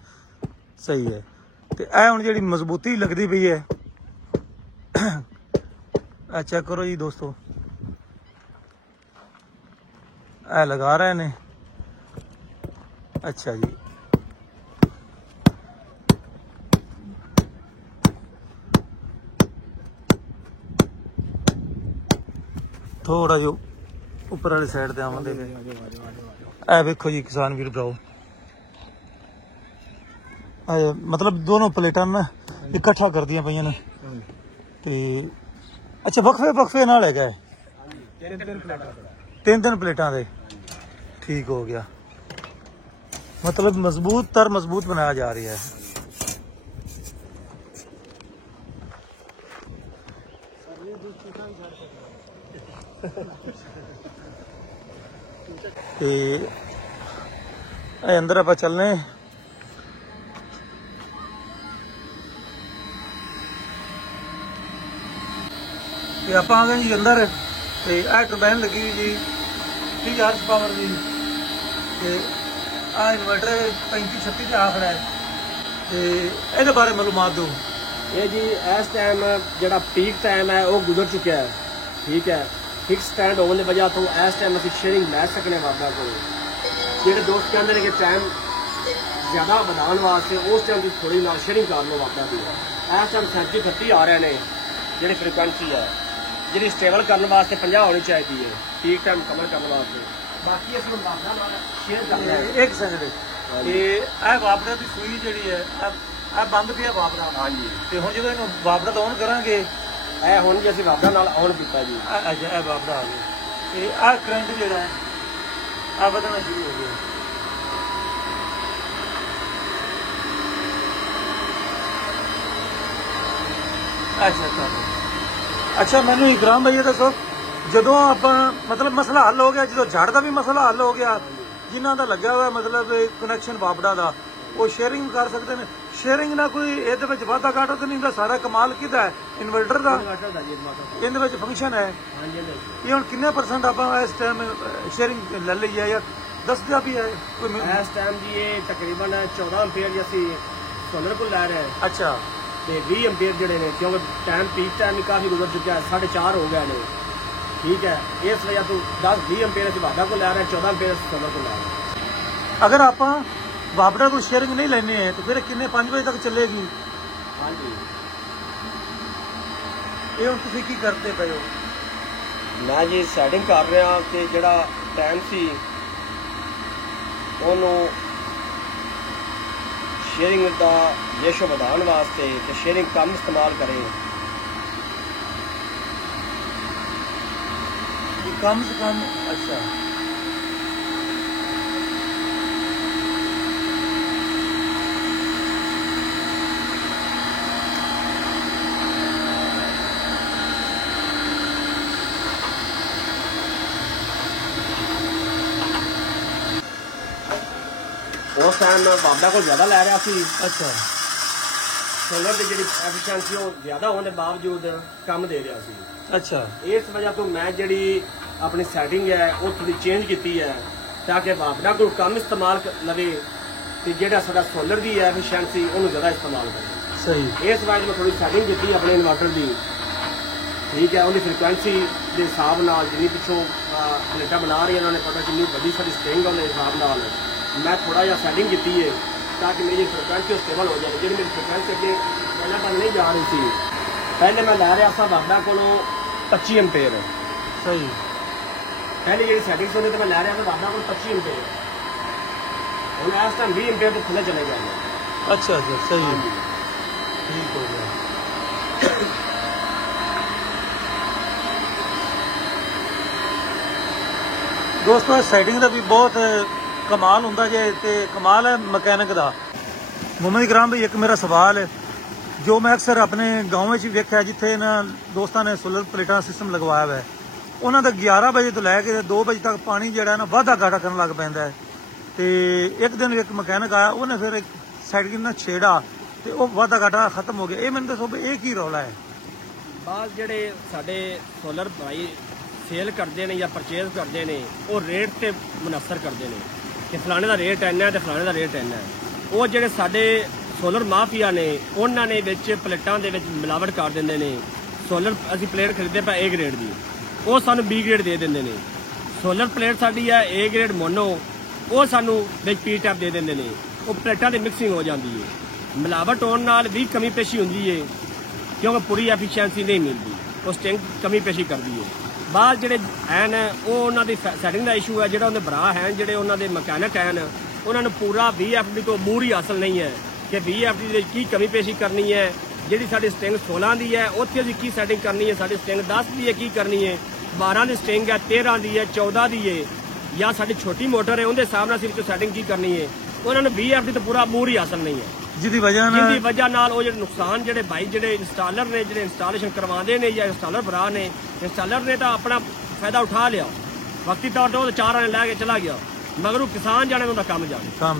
ਸਹੀ ਹੈ। ਤੇ ਇਹ ਹੁਣ ਜਿਹੜੀ ਮਜ਼ਬੂਤੀ ਲੱਗਦੀ ਪਈ ਹੈ ਇਹ ਚੈੱਕ ਕਰੋ ਜੀ ਦੋਸਤੋ, ਇਹ ਲਗਾ ਰਹੇ ਨੇ। ਅੱਛਾ ਜੀ, ਥੋੜਾ ਜਿਹਾ ਉੱਪਰ ਵਾਲੀ ਸਾਈਡ ਤੇ ਆਵਾਂਗੇ। ਇਹ ਵੇਖੋ ਜੀ ਕਿਸਾਨ ਵੀਰ ਭਰਾਓ, ਮਤਲਬ ਦੋਨੋਂ ਪਲੇਟਾਂ ਨਾ ਇਕੱਠਾ ਕਰਦੀਆਂ ਪਈਆਂ ਨੇ ਤੇ ਅੱਛਾ ਵਕਫੇ ਨਾਲ ਹੈਗਾ ਤਿੰਨ ਪਲੇਟਾਂ ਦੇ। ਠੀਕ ਹੋ ਗਿਆ, ਮਤਲਬ ਮਜ਼ਬੂਤ ਬਣਾਇਆ ਜਾ ਰਿਹਾ ਹੈ। ਤੇ ਅੰਦਰ ਆਪਾਂ ਚੱਲਨੇ ਤੇ ਆਪਾਂ ਆ ਗਏ ਜੀ ਅੰਦਰ। ਤੇ ਇਹ ਟਰਬਾਈਨ ਲੱਗੀ ਹੋਈ ਜੀ 30 ਹਾਰਸ ਪਾਵਰ ਦੀ ਤੇ ਆ ਇਨਵਰਟਰ 35-36 ਤੇ ਆ ਖੜਾ ਹੈ। ਤੇ ਇਹਦੇ ਬਾਰੇ ਮਾਲੂਮਾਤ ਦਿਓ। ਇਹ ਜੀ ਇਸ ਟਾਈਮ ਜਿਹੜਾ ਪੀਕ ਟਾਈਮ ਹੈ ਉਹ ਗੁਜ਼ਰ ਚੁੱਕਿਆ ਹੈ। ਠੀਕ ਹੈ, ਫਿਕਸ ਸਟੈਂਡ ਹੋਣ ਦੀ ਵਜ੍ਹਾ ਤੋਂ ਇਸ ਟਾਈਮ ਅਸੀਂ ਸ਼ੇਅਰਿੰਗ ਲੈ ਸਕਨੇ ਵਾਪਸ ਕੋਲ। ਜਿਹੜੇ ਦੋਸਤ ਕਹਿੰਦੇ ਨੇ ਕਿ ਟਾਈਮ ਜ਼ਿਆਦਾ ਵਧਾਉਣ ਵਾਸਤੇ ਉਸ ਟਾਈਮ ਦੀ ਥੋੜੀ ਨਾਲ ਸ਼ੇਅਰਿੰਗ ਕਰ ਲਓ ਵਾਪਸ ਦੀ। ਇਸ ਟਾਈਮ 37-38 ਆ ਰਹੇ ਨੇ ਜਿਹੜੀ ਫ੍ਰੀਕੁਐਂਸੀ ਹੈ, ਜਿਹੜੀ ਸਟੇਬਲ ਕਰਨ ਵਾਸਤੇ 50 ਹੋਣੀ ਚਾਹੀਦੀ ਹੈ ਪੀਕ ਟਾਈਮ ਕਵਰ ਕਰਨ ਵਾਸਤੇ। ਬਾਕੀ ਅਸੀਂ ਵਾਪਸ ਨਾਲ ਸ਼ੇਅਰ ਕਰਨਾ ਹੈ। ਇੱਕ ਸੈਕਿੰਡ, ਤੇ ਇਹ ਵਾਪੜਾ ਦੀ ਸੂਈ ਜਿਹੜੀ ਹੈ ਇਹ ਬੰਦ ਪਿਆ ਵਾਪੜਾ। ਹਾਂਜੀ, ਤੇ ਹੁਣ ਜਦੋਂ ਇਹਨੂੰ ਵਾਪੜਾ ਔਨ ਕਰਾਂਗੇ, ਇਹ ਹੁਣ ਜੀ ਅਸੀਂ ਵਾਪਸ ਨਾਲ ਔਨ ਕੀਤਾ ਜੀ। ਅੱਛਾ, ਇਹ ਵਾਪੜਾ ਆ ਗਿਆ ਤੇ ਆਹ ਕਰੰਟ ਜਿਹੜਾ ਹੈ ਆ ਵਧਣਾ ਸ਼ੁਰੂ ਹੋ ਗਿਆ। ਅੱਛਾ ਮੈਨੂੰ ਇਕਰਾਮ ਭਾਈ ਦੱਸੋ, ਜਦੋਂ ਆਪਾਂ ਮਤਲਬ ਮਸਲਾ ਹੱਲ ਹੋ ਗਿਆ, ਜਦੋਂ ਝੜ ਦਾ ਵੀ ਮਸਲਾ ਹੱਲ ਹੋ ਗਿਆ, ਜਿਨ੍ਹਾਂ ਦਾ ਲੱਗਿਆ ਹੋਇਆ ਮਤਲਬ ਕਨੈਕਸ਼ਨ ਵਾਪੜਾ ਦਾ ਉਹ ਸ਼ੇਅਰਿੰਗ ਕਰ ਸਕਦੇ ਨੇ। ਸ਼ੇਅਰਿੰਗ ਨਾਲ ਕੋਈ ਇਹਦੇ ਵਿੱਚ ਵਾਧਾ ਘਾਟਾ ਤਾਂ ਨਹੀਂ ਹੁੰਦਾ? ਸਾਰਾ ਕਮਾਲ ਕਿਹਦਾ ਹੈ? ਇਨਵਰਟਰ ਦਾ। ਇਹਦੇ ਵਿੱਚ ਫੰਕਸ਼ਨ ਹੈ। ਇਹ ਹੁਣ ਕਿੰਨੇ % ਆਪਾਂ ਇਸ ਟਾਈਮ ਸ਼ੇਅਰਿੰਗ ਲੈ ਲਈ ਹੈ ਜਾਂ ਦੱਸਦਾ ਵੀ ਹੈ ਕੋਈ? ਇਸ ਟਾਈਮ ਜੀ ਇਹ ਤਕਰੀਬਨ 14 ਐਂਪੀਅਰ ਜੀ ਅਸੀਂ ਸੋਲਰ ਕੋਲ ਲੈ ਰਹੇ ਹਾਂ। ਅੱਛਾ, ਤੇ 20 ਐਂਪੀਅਰ ਜਿਹੜੇ ਨੇ ਕਿਉਂਕਿ ਟਾਈਮ ਪੀਕ ਟਾਈਮ ਕਾਫੀ ਗੁਜ਼ਰ ਚੁੱਕਿਆ ਹੈ, 4:30 ਹੋ ਗਏ ਨੇ। ਠੀਕ ਹੈ, ਇਸ ਵਜ੍ਹਾ ਤੋਂ 10-20 ਐਂਪੀਅਰ ਅਸੀਂ ਵਾਧਾ ਕੋਲ ਲੈ ਰਹੇ ਹਾਂ, 14 ਐਂਪੀਅਰ ਸੋਲਰ ਕੋਲ ਲੈ ਰਹੇ ਹਾਂ। ਅਗਰ ਆਪਾਂ ਵਾਪੜਾ ਤੋਂ ਸ਼ੇਅਰਿੰਗ ਨਹੀਂ ਲੈਣੀ ਹੈ ਤਾਂ ਫਿਰ ਕਿੰਨੇ 5 ਵਜੇ ਤੱਕ ਚੱਲੇਗੀ? ਹਾਂਜੀ, ਇਹ ਹੁਣ ਤੁਸੀਂ ਕੀ ਕਰਦੇ ਪਏ ਹੋ? ਮੈਂ ਜੀ ਸੈਟਿੰਗ ਕਰ ਰਿਹਾ ਕਿ ਜਿਹੜਾ ਟਾਈਮ ਸੀ ਉਹਨੂੰ ਸ਼ੇਅਰਿੰਗ ਦਾ ਰੇਸ਼ੋ ਵਧਾਉਣ ਵਾਸਤੇ ਤੇ ਸ਼ੇਅਰਿੰਗ ਕਮ ਇਸਤੇਮਾਲ ਕਰੇ। कम से कम। अच्छा, ਉਸ ਟਾਈਮ ਬਾਬਾ ਕੋਲ ਜ਼ਿਆਦਾ ਲੈ ਰਿਹਾ ਸੀ। अच्छा, ਸੋਲਰ ਦੀ ਜਿਹੜੀ ਐਫੀਸ਼ੀਐਂਸੀ ਉਹ ਜ਼ਿਆਦਾ ਹੋਣ ਦੇ ਬਾਵਜੂਦ ਕੰਮ ਦੇ ਰਿਹਾ ਸੀ। अच्छा, ਇਸ ਵਜ੍ਹਾ ਤੋਂ ਮੈਂ ਜਿਹੜੀ ਆਪਣੀ ਸੈਟਿੰਗ ਹੈ ਉਹ ਥੋੜੀ ਚੇਂਜ ਕੀਤੀ ਹੈ ਤਾਂ ਕਿ ਬਾਬਾ ਕੋਲ ਕਮ ਇਸਤੇਮਾਲ ਲਵੇ ਤੇ ਜਿਹੜਾ ਸਾਡਾ ਸੋਲਰ ਦੀ ਐਫੀਸ਼ੀਐਂਸੀ ਉਹਨੂੰ ਜ਼ਿਆਦਾ ਇਸਤੇਮਾਲ ਕਰੇ। सही। ਇਸ ਵਾਰ ਮੈਂ ਥੋੜੀ ਸੈਟਿੰਗ ਕੀਤੀ ਆਪਣੇ ਇਨਵਰਟਰ ਦੀ। ਠੀਕ ਹੈ, ਉਹਦੀ ਫ੍ਰੀਕੁਐਂਸੀ ਦੇ ਹਿਸਾਬ ਨਾਲ ਜਿੰਨੀ ਪਿੱਛੋਂ ਪਲੇਟਾਂ ਬਣਾ ਰਹੀ ਉਹਨਾਂ ਨੇ ਪਤਾ ਕਿੰਨੀ ਵੱਡੀ ਸਾਡੀ ਸਟਿੰਗ ਉਹਦੇ ਹਿਸਾਬ ਨਾਲ ਮੈਂ ਥੋੜਾ ਜਿਹਾ ਸੈਟਿੰਗ ਕੀਤੀ ਹੈ ਤਾਂ ਕਿ ਮੇਰੀ ਫ੍ਰੀਕੁਐਂਸੀ ਸਟੇਬਲ ਹੋ ਜਾਵੇ। ਜਿਹੜੀ ਮੇਰੀ ਫ੍ਰੀਕੁਐਂਸੀ ਅੱਗੇ ਪਹਿਲਾਂ ਤਾਂ ਨਹੀਂ ਜਾ ਰਹੀ ਸੀ, ਪਹਿਲੇ ਮੈਂ ਲੈ ਰਿਹਾ ਸਾਂ ਬਾਬਾ ਕੋਲੋਂ 25 ਐਂਪੀਅਰ। सही। पहले जी सैटिंग होने तो मैं लै रहा था दादा को 25 एम्पेयर हम इस टाइम 20 एम्पेयर तो थले चले गए अच्छा अच्छा सही ठीक हो गया दोस्तों सैटिंग का भी बहुत कमाल हुंदा जे ते कमाल है मकैनिक का मोहम्मद इकराम भाई एक मेरा सवाल है जो मैं अक्सर अपने गाँव में वेख्या जिथे इन्हां दोस्तां ने सोलर प्लेटां सिस्टम लगवाया हुआ है उन्हां दा 11 बजे तो लैके 2 बजे तक पानी जिहड़ा है ना वाधा घाटा करन लग पैंदा है ते एक दिन एक मकैनिक आया उन्हें फिर एक सैटिंग ना छेड़ा ते वो वाधा घाटा खत्म हो गया ये मैंने दसो भी एक ही रौला है बात जेडे साडे सोलर भाई सेल करते हैं या परचेज करते हैं वो रेट से मुनसर करते हैं कि फलाने का रेट इन्ना है तो फलाने का रेट इन्ना है वो जेडे साडे सोलर माफिया ने उन्होंने प्लेटां दे विच मिलावट कर देंगे ने सोलर असीं प्लेट खरीदे पे ए ग्रेड की वो सानू बी ग्रेड दे देंगे ने सोलर प्लेट साडी है ए ग्रेड मोनो वो सानू विच पी टैप दे देंगे ने वो प्लेटां दी मिक्सिंग हो जाती है मिलावट होने नाल भी कमी पेशी होंदी है क्योंकि पूरी एफिशिएंसी नहीं मिलती वो स्टिंग कमी पेशी करती है बाद जेडे हैन वो उन्होंने सैटिंग का इशू है जो उन्हें भरा हैं जो उन्होंने मकैनिक हैं उन्होंने पूरा VFD तो मूर ही हासिल नहीं है कि VFD की कमी पेशी करनी है जी साड़ी स्टिंग 16 की है उत्थे असीं की सैटिंग करनी है साड़ी स्टिंग 10 की है की करनी है 12 की स्टिंग है 13 की है 14 की है या साड़ी छोटी मोटर है उनके हिसाब नाल असीं सैटिंग की करनी है उन्होंने VFD तो पूरा मूर ही हासिल नहीं है जिहदी वजह नाल वो जेडे नुकसान जेडे भाई जेडे इंस्टॉलर ने जेडे इंस्टॉलेशन करवाते ने या इंस्टॉलर भरा ने इंस्टॉलर ने तो अपना फायदा उठा लिया वक्ती तौर पर 4 आने लैके चला गया मगर किसान जाने उनका काम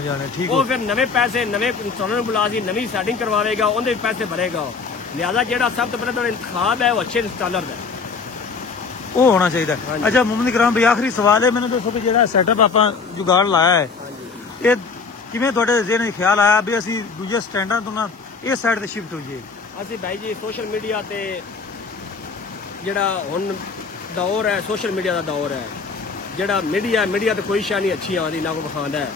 जाने ठीक वो फिर नवे पैसे नवे इंस्टॉलर बुला सी नवी सैटिंग करवाएगा उनके पैसे भरेगा लिहाजा जेड़ा सब तो पहले इंतखाब है वो अच्छे इंस्टॉलर है वो होना चाहिए अच्छा मोहम्मद इकराम भाई आखिरी सवाल है मैंने दसो कि जेड़ा सैटअप आपां जुगाड़ लाया है ये किवें तुहाडे ज़हन में ख्याल आया भी असीं दूजे स्टैंडां तो ना इस साइड ते शिफ्ट होइए असीं भाई जी सोशल मीडिया ते जेड़ा हुण दौर है सोशल मीडिया का दौर है जेड़ा मीडिया तो कोई शै नहीं अच्छी आंदी ना कोई विखांदा है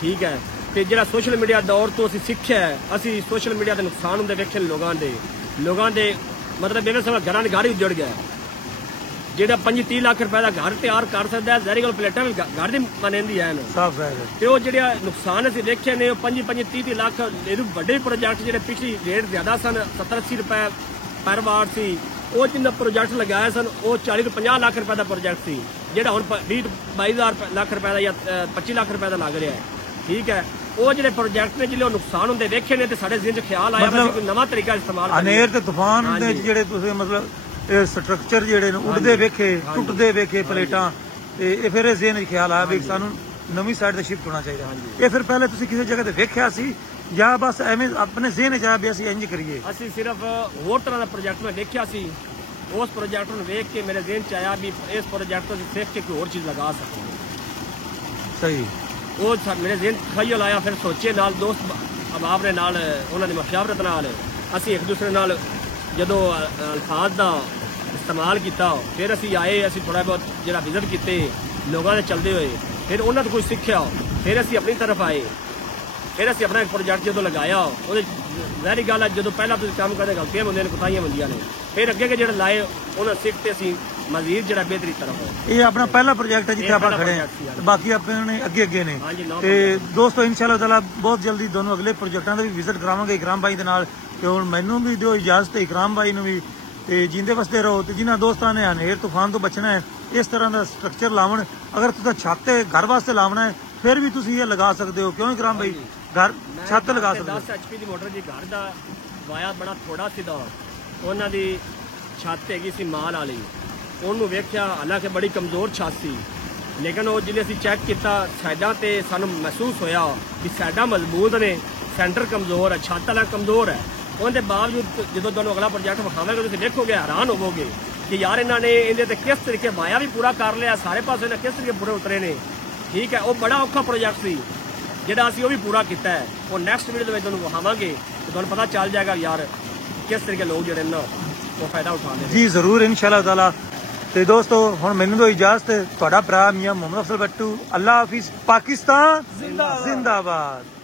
ठीक है ते जेड़ा सोशल मीडिया दौर तो असीं सिक्ख्या है असीं सोशल मीडिया के नुकसान हुंदे वेखे लोगां दे मतलब बेवे समय घरां दे घर ही उजड़ गया जेड़ा 25-30 लाख रुपए का घर तैयार कर सकता है जहरी गल प्लेटां भी घर दी बनेंदी है ते वो जेड़ा नुकसान असीं वेखे ने 25-30 लाख बड़े प्रोजेक्ट जेडे पिछली रेट ज्यादा सन 70-80 रुपए पर वाट सी वो जिन्ना प्रोजेक्ट लगाए सन वो 40-50 लाख रुपए का प्रोजेक्ट सी जेड़ा हुण 20-22 लाख रुपए का या 25 लाख रुपए का लग रहा है ठीक है वो जेडे प्रोजेक्ट ने जिले नुकसान होंदे वेखे ने ते साडे ज़हन च ख्याल आया मतलब कोई नवा तरीका इस्तेमाल अनेर ते तूफान दे जेडे तुसीं मतलब स्ट्रक्चर जेडे ने उड़दे वेखे टुटदे वेखे प्लेटां ते ये फिर ज़हन च ख्याल आया भी सानू नवी साइड ते शिफ्ट होना चाहिए ये फिर पहले तुसीं किसी जगह ते वेख्या सी या बस एवें अपने ज़हन च आया भी असीं इंज करिए असीं सिर्फ होर तरह का प्रोजेक्ट में वेख्या सी उस प्रोजेक्ट में वेख के मेरे ज़हन च आया भी इस प्रोजेक्ट को सिर्फ के कोई और चीज़ लगा सकते हैं सही वो मेरे ज़हन खयाल आया फिर सोचे नाल दोस्त अहबाब ने नाल उन्होंने मशावरत नाल असीं एक दूसरे नाल जदों अल्फाज का इस्तेमाल किया फिर असीं आए असीं थोड़ा बहुत जो विजिट किए लोगों ने चलते हुए फिर उन्होंने कुछ सीखा फिर असीं अपनी तरफ आए फिर असीं अपना एक प्रोजेक्ट जो लगाया वो जहरी गल है जो पहला तुम काम करते गलतियां होंदियां ने कोताहियां होंदियां ने फिर अगे जो लाए उन्होंने सीखते असीं मजीद जो बेहतरी तरफ ये अपना पहला प्रोजेक्ट है जिथे आप खड़े हैं बाकी अपने अगे ने ते दोस्तों इंशाअल्लाह ताला बहुत जल्दी दोनों अगले प्रोजेक्टां दा भी विजिट करावांगे इकराम भाई दे नाल ते हुण मैनूं भी दिओ इजाजत इकराम भाई नूं भी ते जींदे वसदे रहो ते जिन्हां दोस्तां ने हनेर तूफान तो बचना है इस तरह का स्ट्रक्चर लावन अगर तुसीं छत घर वास्ते लावना है फिर भी तुसीं ये लगा सकते हो क्यों इकराम भाई घर छत लगा सकते हो 10 HP की मोटर जी घर दा वाया बड़ा थोड़ा सीधा उन्हां दी छत हैगी सी माल वाली ਉਹਨੂੰ ਵੇਖਿਆ ਹਾਲਾਂਕਿ ਬੜੀ ਕਮਜ਼ੋਰ ਛੱਤ ਸੀ ਲੇਕਿਨ ਉਹ ਜਿਹੜੇ ਅਸੀਂ ਚੈੱਕ ਕੀਤਾ ਸਾਈਡਾਂ ਤੇ ਸਾਨੂੰ ਮਹਿਸੂਸ ਹੋਇਆ ਕਿ ਸਾਈਡਾਂ ਮਜ਼ਬੂਤ ਨੇ ਸੈਂਟਰ ਕਮਜ਼ੋਰ ਹੈ ਛੱਤ ਵਾਲਾ ਕਮਜ਼ੋਰ ਹੈ ਉਹਦੇ ਬਾਵਜੂਦ ਜਦੋਂ ਤੁਹਾਨੂੰ ਅਗਲਾ ਪ੍ਰੋਜੈਕਟ ਵਿਖਾਵਾਂਗੇ ਤੁਸੀਂ ਦੇਖੋਗੇ ਹੈਰਾਨ ਹੋਵੋਗੇ ਕਿ ਯਾਰ ਇਹਨਾਂ ਨੇ ਇਹਦੇ ਤੇ ਕਿਸ ਤਰੀਕੇ ਵਾਇਆ ਵੀ ਪੂਰਾ ਕਰ ਲਿਆ ਸਾਰੇ ਪਾਸੇ ਨੇ ਕਿਸ ਤਰੀਕੇ ਪੂਰੇ ਉਤਰੇ ਨੇ ਠੀਕ ਹੈ ਉਹ ਬੜਾ ਔਖਾ ਪ੍ਰੋਜੈਕਟ ਸੀ ਜਿਹੜਾ ਅਸੀਂ ਉਹ ਵੀ ਪੂਰਾ ਕੀਤਾ ਹੈ ਉਹ ਨੈਕਸਟ ਵੀਡੀਓ ਦੇ ਵਿੱਚ ਤੁਹਾਨੂੰ ਵਿਖਾਵਾਂਗੇ ਤੇ ਤੁਹਾਨੂੰ ਪਤਾ ਚੱਲ ਜਾਏਗਾ ਯਾਰ ਕਿਸ ਤਰੀਕੇ ਲੋਕ ਜਿਹੜੇ ਨੇ ਉਹ ਫਾਇਦਾ ਉਠਾਉਂਦੇ ਨੇ ਜੀ ਜ਼ਰੂਰ ਇਨਸ਼ਾਅੱਲਾ ਤਾਲਾ ਤੇ ਦੋਸਤੋ ਹੁਣ ਮੈਨੂੰ ਦਿਓ ਇਜਾਜ਼ਤ ਤੁਹਾਡਾ ਭਰਾ ਮੀਆਂ ਮੁਹੰਮਦ ਅਫਜ਼ਲ ਬੱਟੂ ਅੱਲਾ ਹਾਫਿਜ਼ ਪਾਕਿਸਤਾਨ ਜ਼ਿੰਦਾਬਾਦ